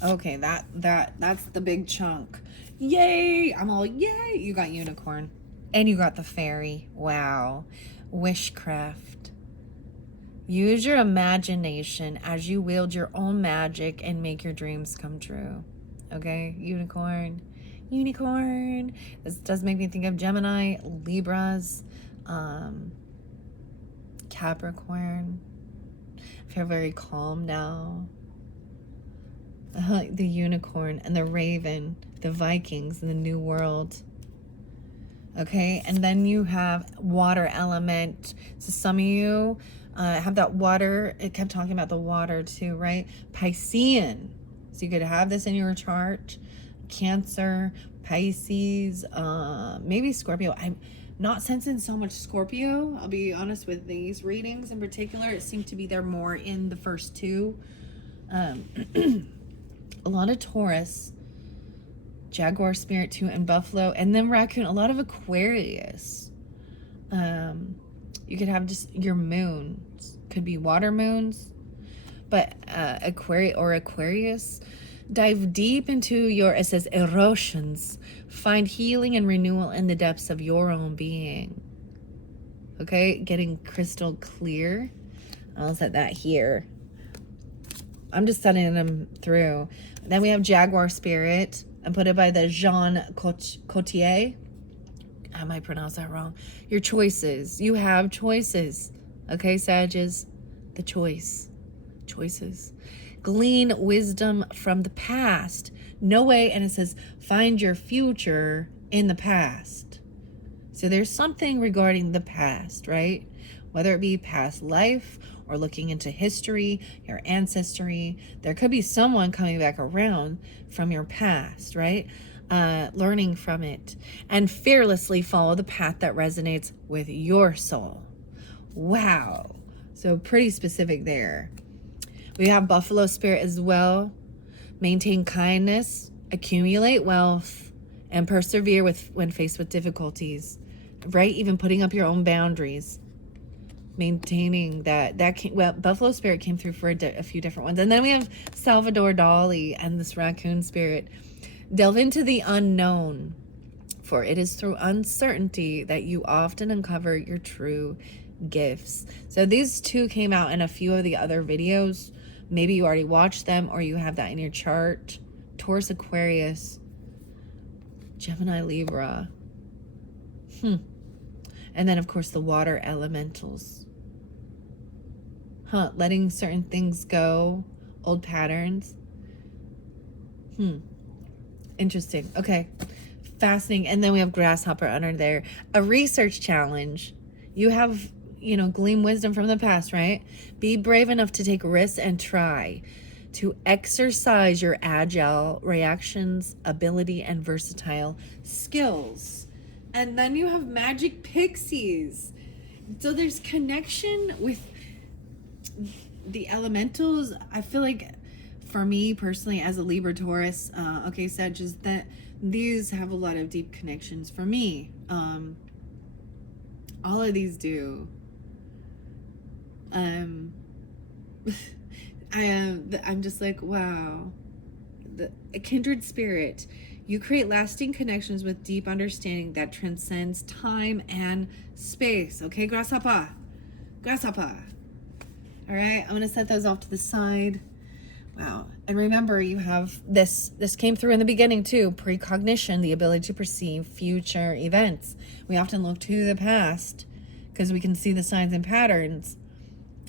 Okay, that's the big chunk. Yay! I'm all yay! You got unicorn. And you got the fairy. Wow. Wishcraft. Use your imagination as you wield your own magic and make your dreams come true. Okay, unicorn. Unicorn. This does make me think of Gemini, Libras, Capricorn. I feel very calm now. The unicorn and the raven, the Vikings, and the New World. Okay, and then you have water element. So some of you have that water. It kept talking about the water too, right? Piscean. So you could have this in your chart. Cancer, Pisces, maybe Scorpio. I'm not sensing so much Scorpio. I'll be honest with these readings in particular. It seemed to be there more in the first two. A lot of Taurus, Jaguar spirit too, and Buffalo, and then Raccoon. A lot of Aquarius. You could have just your moons. Could be water moons, but Aquarius. Dive deep into it says erosions. Find healing and renewal in the depths of your own being. Okay, getting crystal clear. I'll set that here. I'm just setting them through. Then we have Jaguar spirit. I put it by the Jean Cotier. I might pronounce that wrong. Your choices. You have choices. Okay, Sages? The choices. Glean wisdom from the past. No way, and it says, find your future in the past. So there's something regarding the past, right? whether it be past life or looking into history, your ancestry. There could be someone coming back around from your past, right? Learning from it, and fearlessly follow the path that resonates with your soul. Wow. So pretty specific there. We have Buffalo Spirit as well. Maintain kindness, accumulate wealth, and persevere when faced with difficulties, right? Even putting up your own boundaries. Maintaining that came, well, Buffalo Spirit came through for a few different ones. And then we have Salvador Dali and this Raccoon Spirit. Delve into the unknown, for it is through uncertainty that you often uncover your true gifts. So these two came out in a few of the other videos. Maybe you already watched them or you have that in your chart. Taurus, Aquarius, Gemini, Libra. And then, of course, the water elementals. Letting certain things go, old patterns. Interesting. Okay. Fascinating. And then we have Grasshopper under there. A research challenge. You have, glean wisdom from the past, right? Be brave enough to take risks and try to exercise your agile reactions, ability, and versatile skills. And then you have Magic Pixies. So there's connection with the elementals. I feel like for me personally, as a Libra Taurus, Sag, is that these have a lot of deep connections for me. All of these do. I'm just like, wow. A kindred spirit. You create lasting connections with deep understanding that transcends time and space. Okay, Grasshopper. Grasshopper. All right, I'm going to set those off to the side. Wow. And remember, you have this came through in the beginning too, precognition, the ability to perceive future events. We often look to the past because we can see the signs and patterns,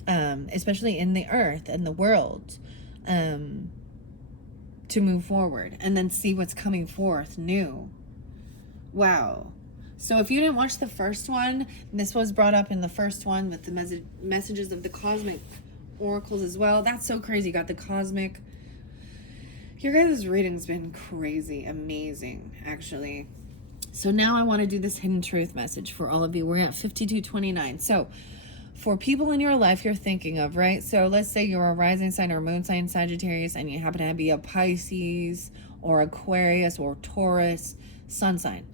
especially in the earth and the world, to move forward and then see what's coming forth new. Wow. So if you didn't watch the first one, this was brought up in the first one with the messages of the cosmic oracles as well. That's so crazy. You got the cosmic. Your guys' reading's been crazy, amazing, actually. So now I want to do this hidden truth message for all of you. We're at 5229. So for people in your life you're thinking of, right? So let's say you're a rising sign or moon sign Sagittarius and you happen to be a Pisces or Aquarius or Taurus sun sign.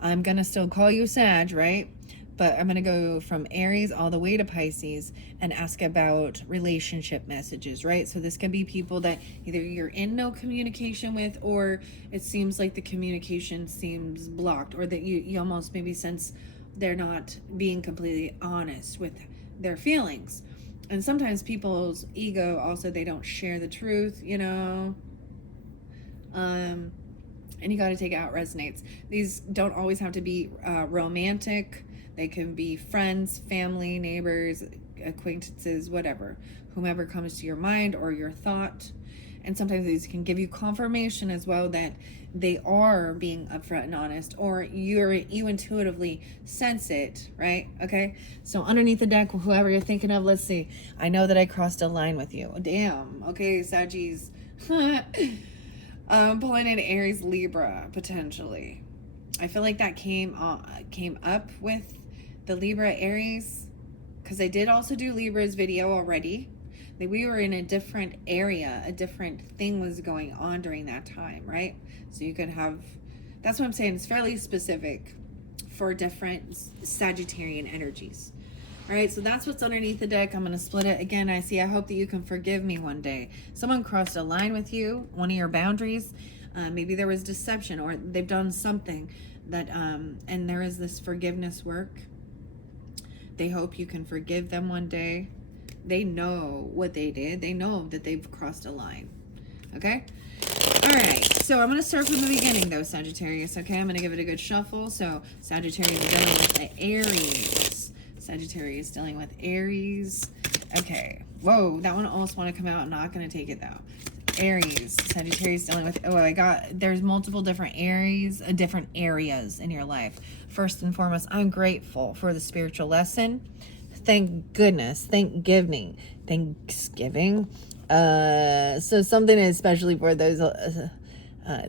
I'm going to still call you Sag, right? But I'm going to go from Aries all the way to Pisces and ask about relationship messages, right? So this could be people that either you're in no communication with, or it seems like the communication seems blocked, or that you almost maybe sense they're not being completely honest with their feelings. And sometimes people's ego also, they don't share the truth, and you got to take it out resonates. These don't always have to be romantic. They can be friends, family, neighbors, acquaintances, whatever, whomever comes to your mind or your thought. And sometimes these can give you confirmation as well that they are being upfront and honest, or you intuitively sense it, right? Okay, so underneath the deck, whoever you're thinking of, let's see. I know that I crossed a line with you. Damn. Okay, Saggies. Pulling in Aries, Libra, potentially. I feel like that came up with the Libra Aries, because I did also do Libra's video already. We were in a different area, a different thing was going on during that time, right? So you could have, that's what I'm saying, it's fairly specific for different Sagittarian energies. All right, so that's what's underneath the deck. I'm going to split it again. I hope that you can forgive me one day. Someone crossed a line with you, one of your boundaries. Maybe there was deception, or they've done something that, and there is this forgiveness work. They hope you can forgive them one day. They know what they did. They know that they've crossed a line. Okay? All right. So I'm going to start from the beginning, though, Sagittarius. Okay? I'm going to give it a good shuffle. So Sagittarius is dealing with the Aries. Sagittarius dealing with Aries. Okay. Whoa. That one almost want to come out. I'm not going to take it, though. Aries. Sagittarius dealing with... there's multiple different Aries, different areas in your life. First and foremost, I'm grateful for the spiritual lesson thank goodness, Thanksgiving. So something especially for those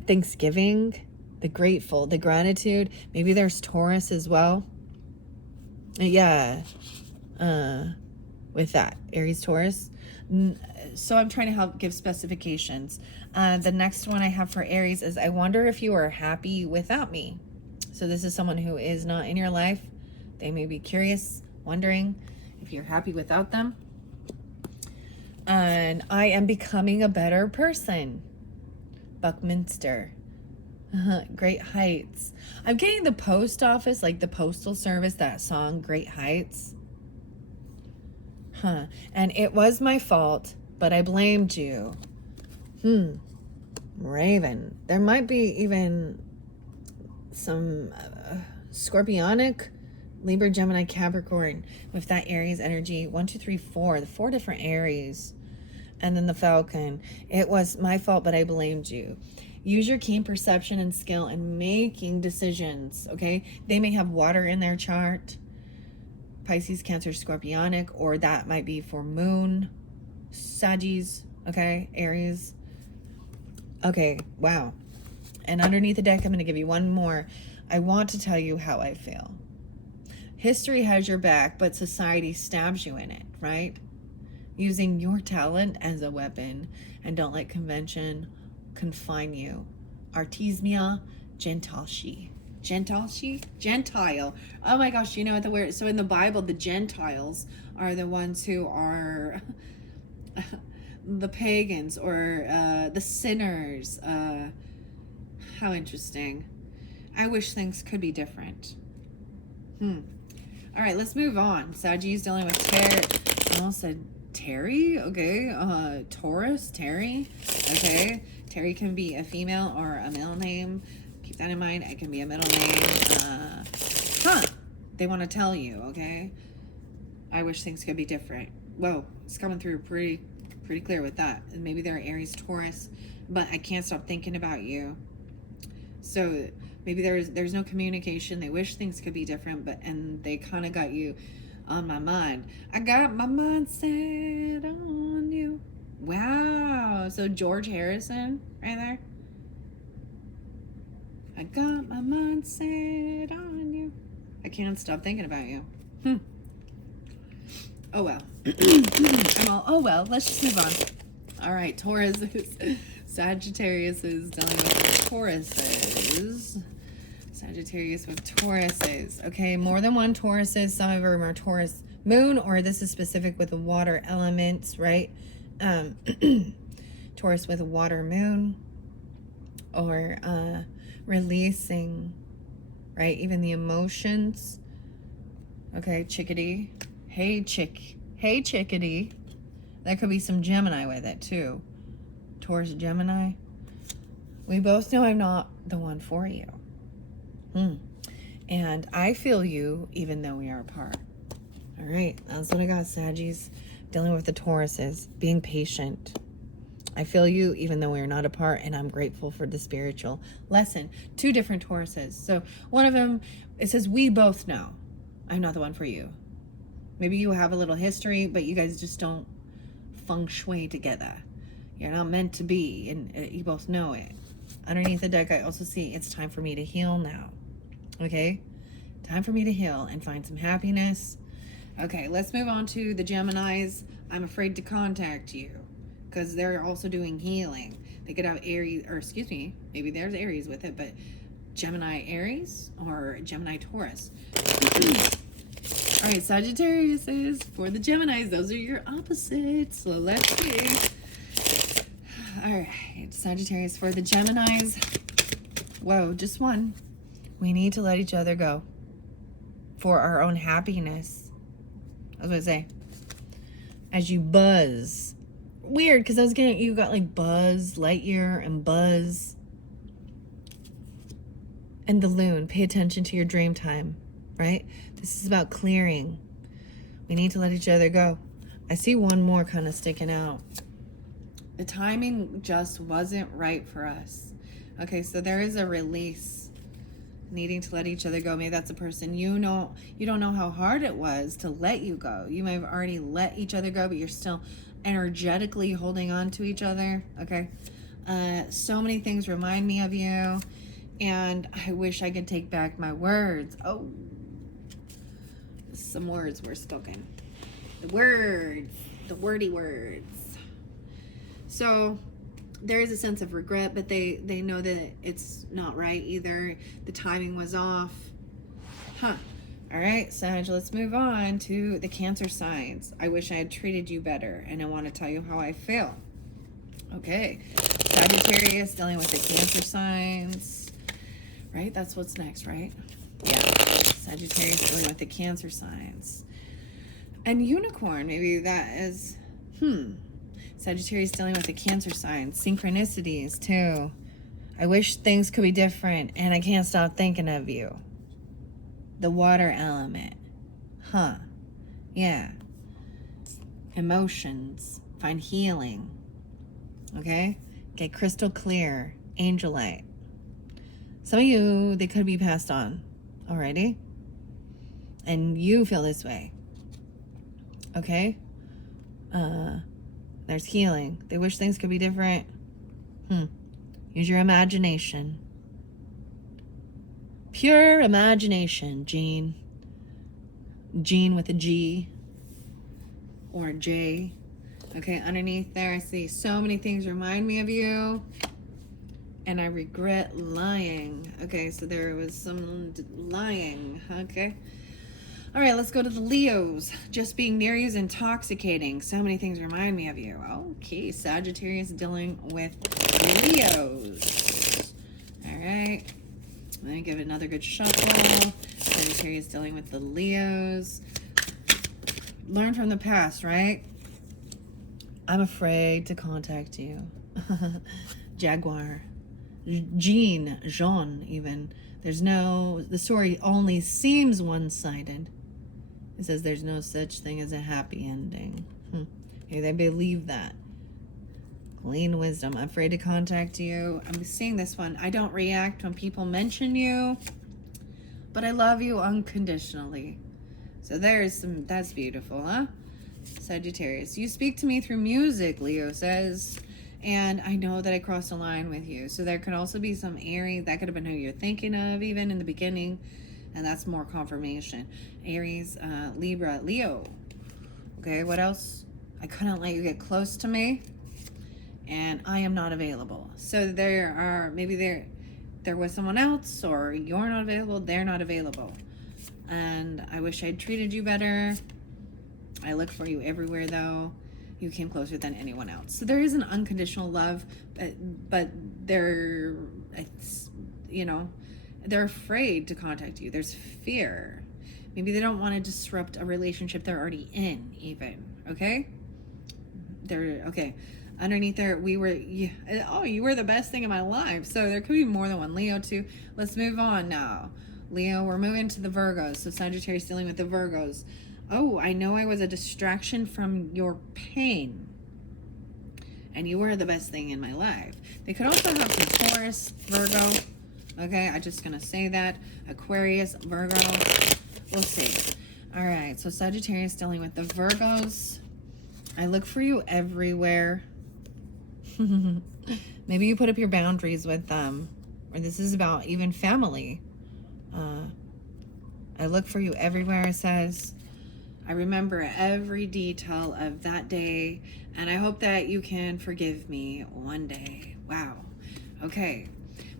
Thanksgiving, the grateful, the gratitude. Maybe there's Taurus as well. Yeah. With that, Aries, Taurus. So I'm trying to help give specifications. The next one I have for Aries is, I wonder if you are happy without me. So this is someone who is not in your life. They may be curious, wondering if you're happy without them. And I am becoming a better person. Buckminster. Great Heights. I'm getting the post office, like the postal service, that song, Great Heights. And it was my fault, but I blamed you. Raven. There might be even some Scorpionic, Libra, Gemini, Capricorn with that Aries energy. 1, 2, 3, 4. The 4 different Aries. And then the Falcon. It was my fault, but I blamed you. Use your keen perception and skill in making decisions, okay? They may have water in their chart. Pisces, Cancer, Scorpionic, or that might be for Moon, Sagittarius, okay, Aries. Okay, wow. And underneath the deck, I'm going to give you one more. I want to tell you how I feel. History has your back, but society stabs you in it, right? Using your talent as a weapon, and don't let convention confine you. Artemisia Gentileschi. Gentile. Oh my gosh, you know what the word? So in the Bible, the Gentiles are the ones who are the pagans, or the sinners. How interesting. I wish things could be different. All right, let's move on. Sagittarius dealing with I almost said Terry. Okay. Taurus, Terry. Okay. Terry can be a female or a male name. Keep that in mind. It can be a middle name. They want to tell you, okay? I wish things could be different. Whoa, it's coming through pretty clear with that. And maybe they're Aries, Taurus, but I can't stop thinking about you. So maybe there's no communication. They wish things could be different, and they kind of got you on my mind. I got my mind set on you. Wow. So George Harrison right there. I got my mind set on you. I can't stop thinking about you. Oh well. Oh well, let's just move on. All right, Taurus. Sagittarius is dealing with Tauruses. Sagittarius with Tauruses. Okay, more than one Tauruses. Some of them are Taurus moon, or this is specific with the water elements, right? Taurus with a water moon, or releasing, right? Even the emotions. Okay, chickadee. Hey chickadee. That could be some Gemini with it too. Taurus, Gemini. We both know I'm not the one for you. And I feel you even though we are apart. All right, that's what I got, Saggies. Dealing with the Tauruses. Being patient. I feel you even though we're not apart, and I'm grateful for the spiritual lesson. 2 different Tauruses. So one of them, it says, we both know I'm not the one for you. Maybe you have a little history, but you guys just don't feng shui together. You're not meant to be, and you both know it. Underneath the deck, I also see it's time for me to heal now. Okay? Time for me to heal and find some happiness. Okay, let's move on to the Geminis. I'm afraid to contact you because they're also doing healing. They could have Aries, or excuse me, maybe there's Aries with it, but Gemini Aries or Gemini Taurus. All right, Sagittarius is for the Geminis. Those are your opposites. So let's see. All right, Sagittarius for the Geminis. Whoa, just one. We need to let each other go for our own happiness. I was going to say, as you buzz. Weird, because I was getting, you got like Buzz Lightyear and Buzz. And the loon. Pay attention to your dream time, right? This is about clearing. We need to let each other go. I see one more kind of sticking out. The timing just wasn't right for us. Okay, so there is a release. needing to let each other go. Maybe that's a person you know, you don't know how hard it was to let you go. You may have already let each other go, but you're still energetically holding on to each other. Okay. So many things remind me of you, and I wish I could take back my words. Oh, some words were spoken. The words, the wordy words. So there is a sense of regret, but they know that it's not right either. The timing was off. Huh. All right, Sag, let's move on to the Cancer signs. I wish I had treated you better, and I want to tell you how I feel. Okay. Sagittarius dealing with the Cancer signs. Right? That's what's next, right? Yeah. Sagittarius dealing with the Cancer signs. And Unicorn, maybe that is, Sagittarius dealing with the Cancer signs. Synchronicities, too. I wish things could be different, and I can't stop thinking of you. The water element. Huh. Yeah. Emotions. Find healing. Okay? Get crystal clear. Angelite. Some of you, they could be passed on already. And you feel this way. Okay? There's healing. They wish things could be different. Use your imagination. Pure imagination, Jean. Jean with a G. Or a J. Okay, underneath there I see so many things remind me of you. And I regret lying. Okay, so there was some lying. Okay. All right, let's go to the Leos. Just being near you is intoxicating. So many things remind me of you. Okay, Sagittarius dealing with Leos. All right. Let me give it another good shuffle. Sagittarius dealing with the Leos. Learn from the past, right? I'm afraid to contact you. Jaguar. Jean even. The story only seems one-sided. It says there's no such thing as a happy ending. Maybe they believe that. Clean wisdom. I'm afraid to contact you. I'm seeing this one. I don't react when people mention you, but I love you unconditionally. So that's beautiful, huh? Sagittarius. You speak to me through music, Leo says. And I know that I crossed a line with you. So there could also be some Aries. That could have been who you're thinking of even in the beginning. And that's more confirmation. Aries, Libra, Leo. Okay, what else? I couldn't let you get close to me. And I am not available. So maybe there was someone else, or you're not available, they're not available. And I wish I'd treated you better. I look for you everywhere, though. You came closer than anyone else. So there is an unconditional love, but they're afraid to contact you. There's fear. Maybe they don't want to disrupt a relationship they're already in, even. Okay? Okay. Underneath there, you were the best thing in my life. So there could be more than one Leo, too. Let's move on now. Leo, we're moving to the Virgos. So Sagittarius dealing with the Virgos. Oh, I know I was a distraction from your pain. And you were the best thing in my life. They could also have some Taurus, Virgo. Okay, I'm just going to say that. Aquarius, Virgo. We'll see. All right, so Sagittarius dealing with the Virgos. I look for you everywhere. Maybe you put up your boundaries with them. Or this is about even family. I look for you everywhere, it says. I remember every detail of that day, and I hope that you can forgive me one day. Wow. Okay.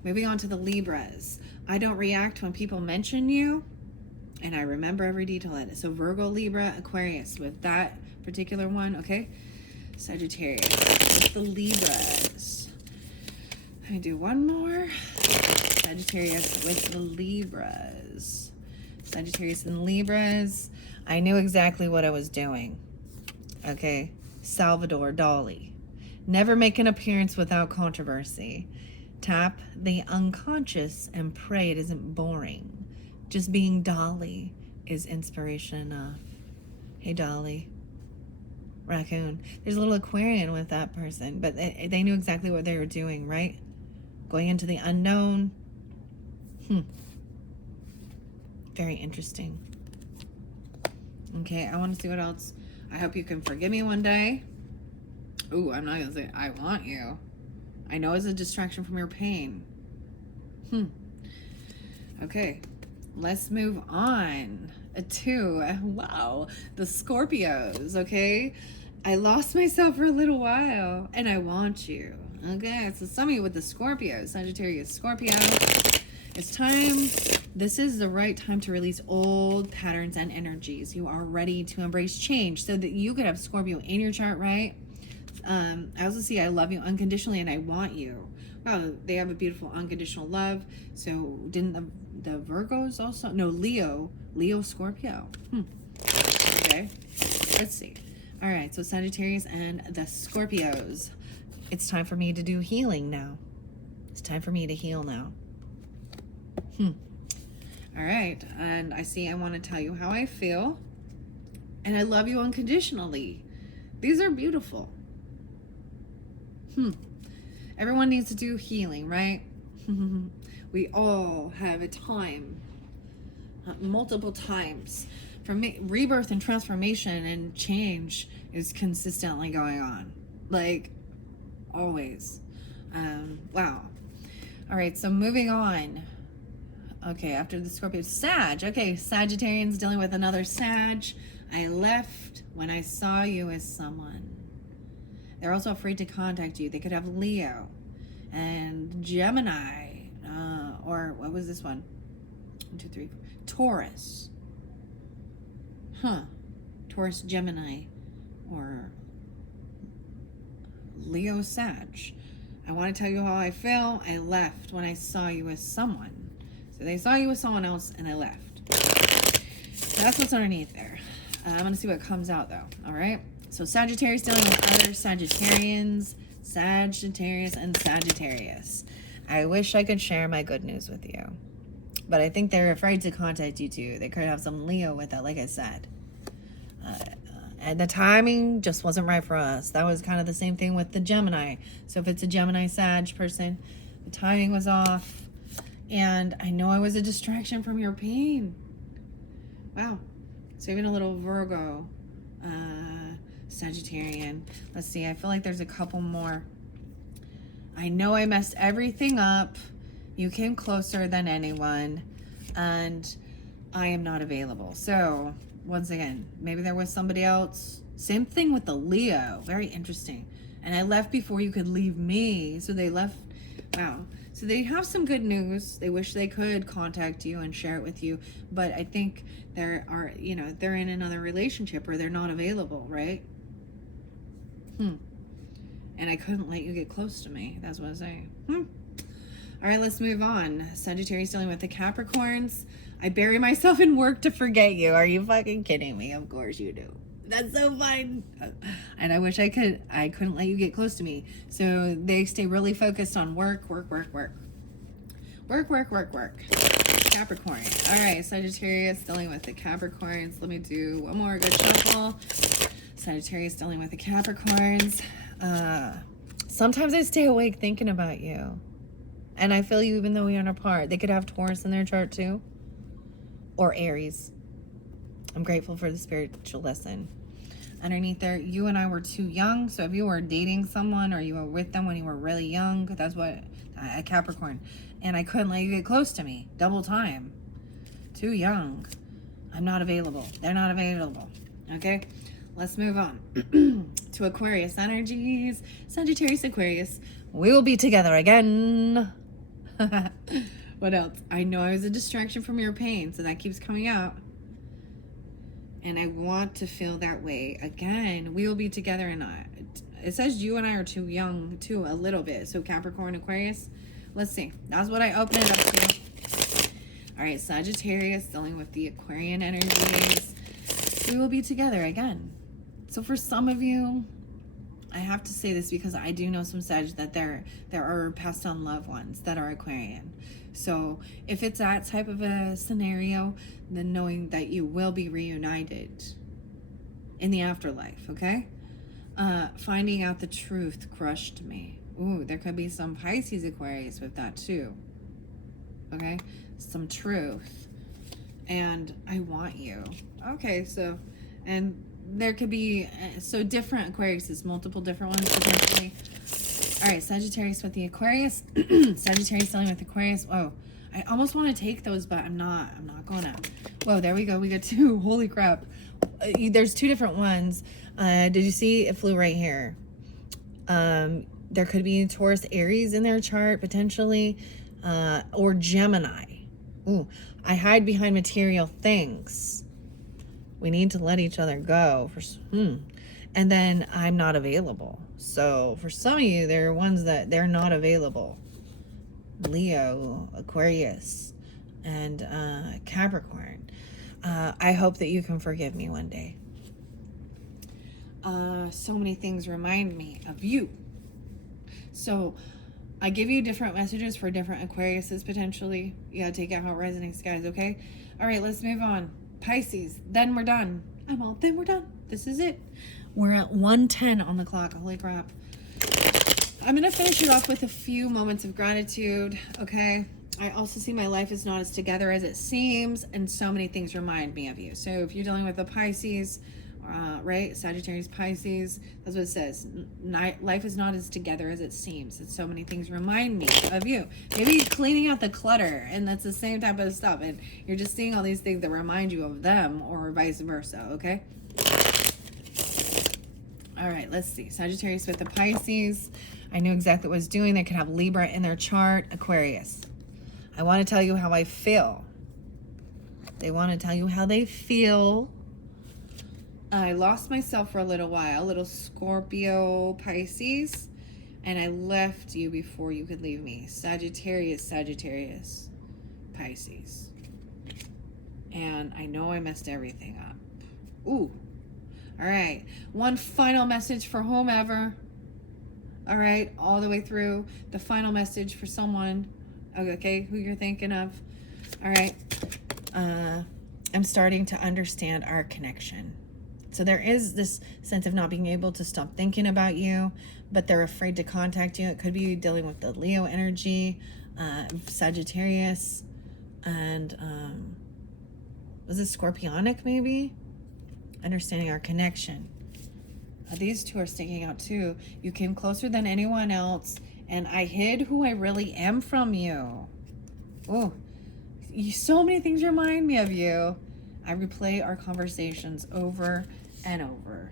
Moving on to the Libras. I don't react when people mention you, and I remember every detail of it. So Virgo, Libra, Aquarius with that particular one, okay? Sagittarius with the Libras. Let me do one more. Sagittarius with the Libras. Sagittarius and Libras. I knew exactly what I was doing. Okay. Salvador Dali. Never make an appearance without controversy. Tap the unconscious and pray it isn't boring. Just being Dolly is inspiration enough. Hey, Dolly. Raccoon. There's a little Aquarian with that person, but they knew exactly what they were doing, right? Going into the unknown. Very interesting. Okay, I want to see what else. I hope you can forgive me one day. Ooh, I'm not going to say I want you. I know it's a distraction from your pain. Okay, let's move on to, wow, the Scorpios, okay? I lost myself for a little while, and I want you. Okay, so some of you with the Scorpio, Sagittarius, Scorpio, it's time. This is the right time to release old patterns and energies. You are ready to embrace change so that you could have Scorpio in your chart, right? I also see I love you unconditionally and I want you. Wow, they have a beautiful unconditional love. So didn't the Virgos also? No, Leo Scorpio. Okay, let's see. All right, so Sagittarius and the Scorpios. It's time for me to do healing now. It's time for me to heal now. All right, and I see I want to tell you how I feel. And I love you unconditionally. These are beautiful. Everyone needs to do healing, right? We all have a time, multiple times. For me, rebirth and transformation and change is consistently going on. Like, always. Wow. All right, so moving on. Okay, after the Scorpio, Sag. Okay, Sagittarians dealing with another Sag. I left when I saw you as someone. They're also afraid to contact you. They could have Leo and Gemini, or what was this one? 1, 2, 3, 4. Taurus. Taurus, Gemini, or Leo, Sag. I want to tell you how I feel. I left when I saw you as someone. So they saw you as someone else and I left. That's what's underneath there. I'm going to see what comes out though. All right. So Sagittarius dealing with other Sagittarians, Sagittarius and Sagittarius. I wish I could share my good news with you, but I think they're afraid to contact you too. They could have some Leo with it, like I said. And the timing just wasn't right for us. That was kind of the same thing with the Gemini. So if it's a Gemini Sag person, the timing was off. And I know I was a distraction from your pain. Wow. So even a little Virgo, Sagittarian. Let's see. I feel like there's a couple more. I know I messed everything up. You came closer than anyone. And I am not available. So once again, maybe there was somebody else. Same thing with the Leo. Very interesting. And I left before you could leave me. So they left. Wow. So they have some good news. They wish they could contact you and share it with you. But I think they're in another relationship or they're not available, right? And I couldn't let you get close to me. That's what I'm saying. All right, let's move on. Sagittarius dealing with the Capricorns. I bury myself in work to forget you. Are you fucking kidding me? Of course you do. That's so fun. And I wish I couldn't let you get close to me. So they stay really focused on work. Capricorn. All right, Sagittarius dealing with the Capricorns. Let me do one more good shuffle. Sagittarius dealing with the Capricorns. Sometimes I stay awake thinking about you. And I feel you even though we aren't apart. They could have Taurus in their chart too. Or Aries. I'm grateful for the spiritual lesson. Underneath there, you and I were too young. So if you were dating someone or you were with them when you were really young, that's what, a Capricorn. And I couldn't let you get close to me. Double time. Too young. I'm not available. They're not available. Okay? Let's move on to Aquarius energies. Sagittarius, Aquarius. We will be together again. What else? I know I was a distraction from your pain, so that keeps coming out. And I want to feel that way again. We will be together, and it says you and I are too young, too, a little bit. So Capricorn, Aquarius. Let's see. That's what I opened it up to. All right, Sagittarius dealing with the Aquarian energies. We will be together again. So for some of you, I have to say this because I do know some Sag that there are passed on loved ones that are Aquarian. So if it's that type of a scenario, then knowing that you will be reunited in the afterlife, okay? Finding out the truth crushed me. Ooh, there could be some Pisces Aquarius with that too. Okay? Some truth. and I want you. Okay, so, and there could be, so different Aquariuses, multiple different ones potentially. All right, Sagittarius with the Aquarius. Sagittarius dealing with Aquarius. Whoa, I almost want to take those, but I'm not gonna. Whoa, there we go. We got two. Holy crap. There's two different ones. Did you see it flew right here? There could be Taurus, Aries in their chart potentially, or Gemini. Ooh, I hide behind material things. We need to let each other go. And then I'm not available. So for some of you, there are ones that they're not available. Leo, Aquarius, and Capricorn. I hope that you can forgive me one day. So many things remind me of you. So I give you different messages for different Aquariuses potentially. You gotta take out how it resonates, guys, okay? All right, let's move on. Pisces, then we're done. Then we're done. This is it. We're at 1:10 on the clock. Holy crap. I'm gonna finish it off with a few moments of gratitude, okay? I also see my life is not as together as it seems, and so many things remind me of you. So if you're dealing with the Pisces, right? Sagittarius, Pisces, that's what it says. Life is not as together as it seems. And so many things remind me of you. Maybe cleaning out the clutter, and that's the same type of stuff. And you're just seeing all these things that remind you of them, or vice versa, okay? All right, let's see. Sagittarius with the Pisces. I knew exactly what I was doing. They could have Libra in their chart. Aquarius. I want to tell you how I feel. They want to tell you how they feel. I lost myself for a little while, little Scorpio, Pisces, and I left you before you could leave me. Sagittarius, Pisces. And I know I messed everything up. Ooh. All right. One final message for whomever. All right. All the way through. The final message for someone. Okay. Who you're thinking of. All right. I'm starting to understand our connection. So there is this sense of not being able to stop thinking about you, but they're afraid to contact you. It could be dealing with the Leo energy, Sagittarius, and was it Scorpionic maybe? Understanding our connection. These two are sticking out too. You came closer than anyone else, and I hid who I really am from you. Oh, so many things remind me of you. I replay our conversations over and over.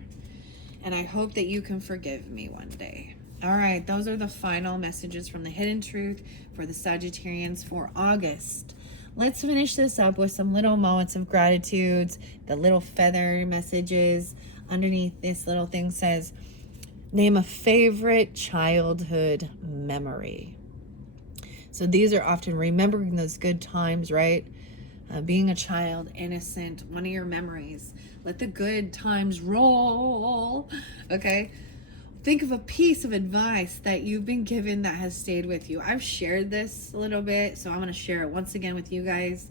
And I hope that you can forgive me one day. All right, those are the final messages from the Hidden Truth for the Sagittarians for August. Let's finish this up with some little moments of gratitudes. The little feather messages underneath this little thing says, name a favorite childhood memory. So these are often remembering those good times, right? Being a child, innocent, one of your memories. Let the good times roll, okay? Think of a piece of advice that you've been given that has stayed with you. I've shared this a little bit, so I'm going to share it once again with you guys.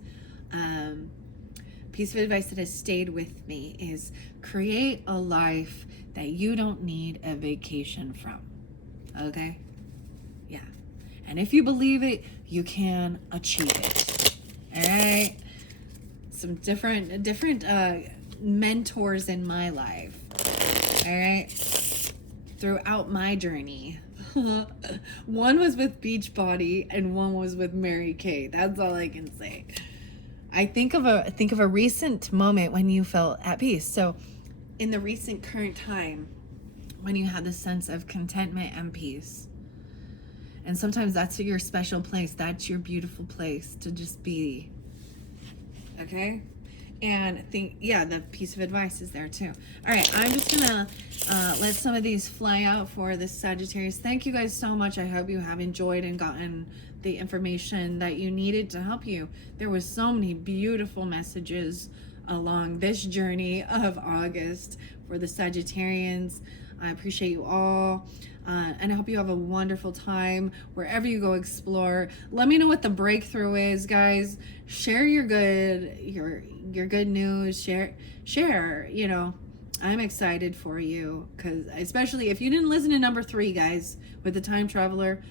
Piece of advice that has stayed with me is create a life that you don't need a vacation from, okay? Yeah. And if you believe it, you can achieve it. All right? Some different mentors in my life. All right? Throughout my journey. One was with Beachbody and one was with Mary Kay. That's all I can say. I think of a recent moment when you felt at peace. So in the recent current time, when you had this sense of contentment and peace. And sometimes that's your special place. That's your beautiful place to just be. Okay? And the piece of advice is there too. All right, I'm just gonna let some of these fly out for the Sagittarius. Thank you guys so much. I hope you have enjoyed and gotten the information that you needed to help you. There was so many beautiful messages along this journey of August for the Sagittarians. I appreciate you all. And I hope you have a wonderful time wherever you go explore. Let me know what the breakthrough is, guys. Share your good news. Share, you know. I'm excited for you, because especially if you didn't listen to number 3, guys, with the time traveler,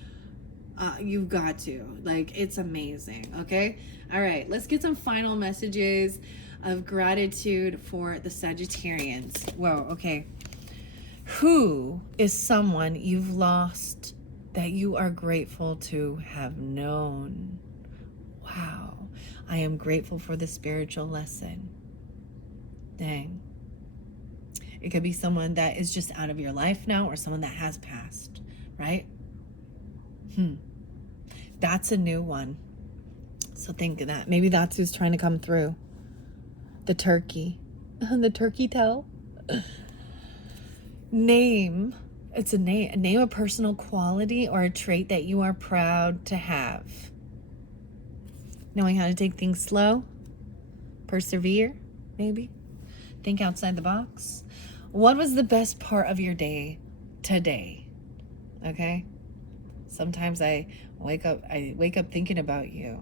You've got to. Like, it's amazing. Okay. All right. Let's get some final messages of gratitude for the Sagittarians. Whoa. Okay. Who is someone you've lost that you are grateful to have known? Wow. I am grateful for the spiritual lesson. Dang. It could be someone that is just out of your life now, or someone that has passed, right? That's a new one. So think of that. Maybe that's who's trying to come through. The turkey. The turkey tail. Name. It's a name. Name a personal quality or a trait that you are proud to have. Knowing how to take things slow. Persevere, maybe. Think outside the box. What was the best part of your day today? Okay? Sometimes I wake up thinking about you.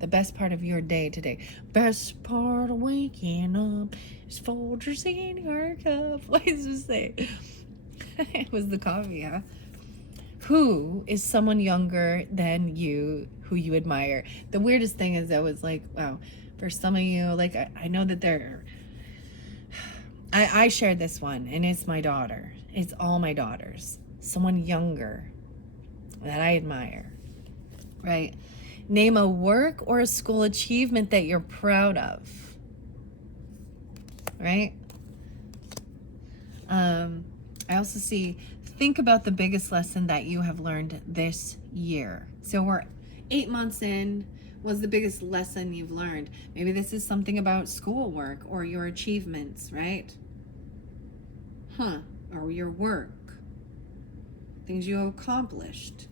The best part of your day today. Best part of waking up is Folgers in your cup. What does it say? It was the coffee, huh? Who is someone younger than you who you admire? The weirdest thing is I was like, wow, for some of you, like I know that I shared this one, and it's my daughter. It's all my daughters. Someone younger that I admire, right? Name a work or a school achievement that you're proud of, right? I also see, think about the biggest lesson that you have learned this year. So we're 8 months in. What's the biggest lesson you've learned? Maybe this is something about schoolwork or your achievements, right? Or your work. Things you have accomplished.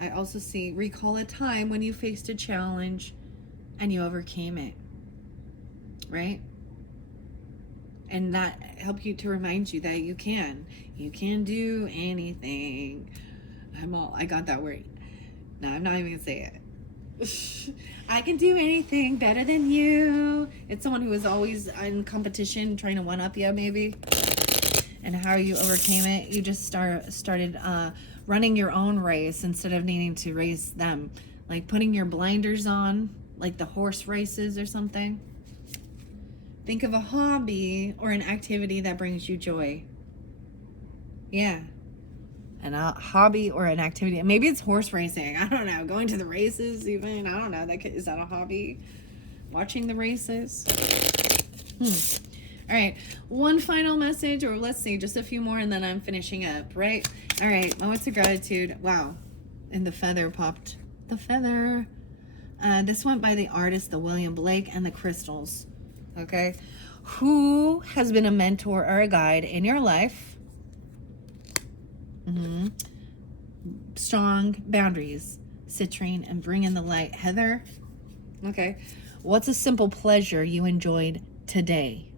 I also see, recall a time when you faced a challenge and you overcame it, right? And that helped you to remind you that you can do anything. I got that word. No, I'm not even gonna say it. I can do anything better than you. It's someone who is always in competition, trying to one up you, maybe. And how you overcame it. You just started running your own race instead of needing to race them. Like putting your blinders on, like the horse races or something. Think of a hobby or an activity that brings you joy. Yeah. And a hobby or an activity. Maybe it's horse racing. I don't know. Going to the races even. I don't know. Is that a hobby? Watching the races? All right. One final message, or let's see, just a few more, and then I'm finishing up, right? All right. Moments of gratitude. Wow. And the feather popped. The feather. This went by the artist, the William Blake, and the crystals. Okay. Who has been a mentor or a guide in your life? Strong boundaries. Citrine and bring in the light. Heather. Okay. What's a simple pleasure you enjoyed today?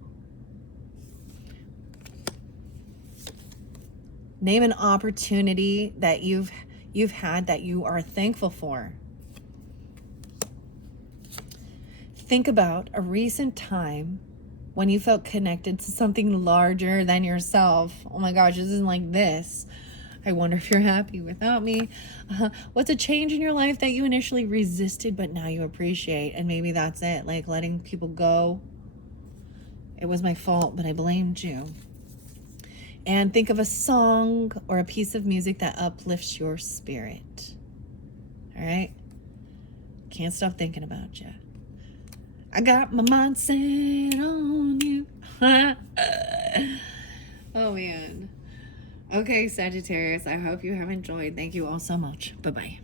Name an opportunity that you've had that you are thankful for. Think about a recent time when you felt connected to something larger than yourself. Oh my gosh, this isn't like this. I wonder if you're happy without me. What's a change in your life that you initially resisted but now you appreciate? And maybe that's it, like letting people go. It was my fault, but I blamed you. And think of a song or a piece of music that uplifts your spirit. All right? Can't stop thinking about you. I got my mind set on you. Oh, man. Okay, Sagittarius, I hope you have enjoyed. Thank you all so much. Bye-bye.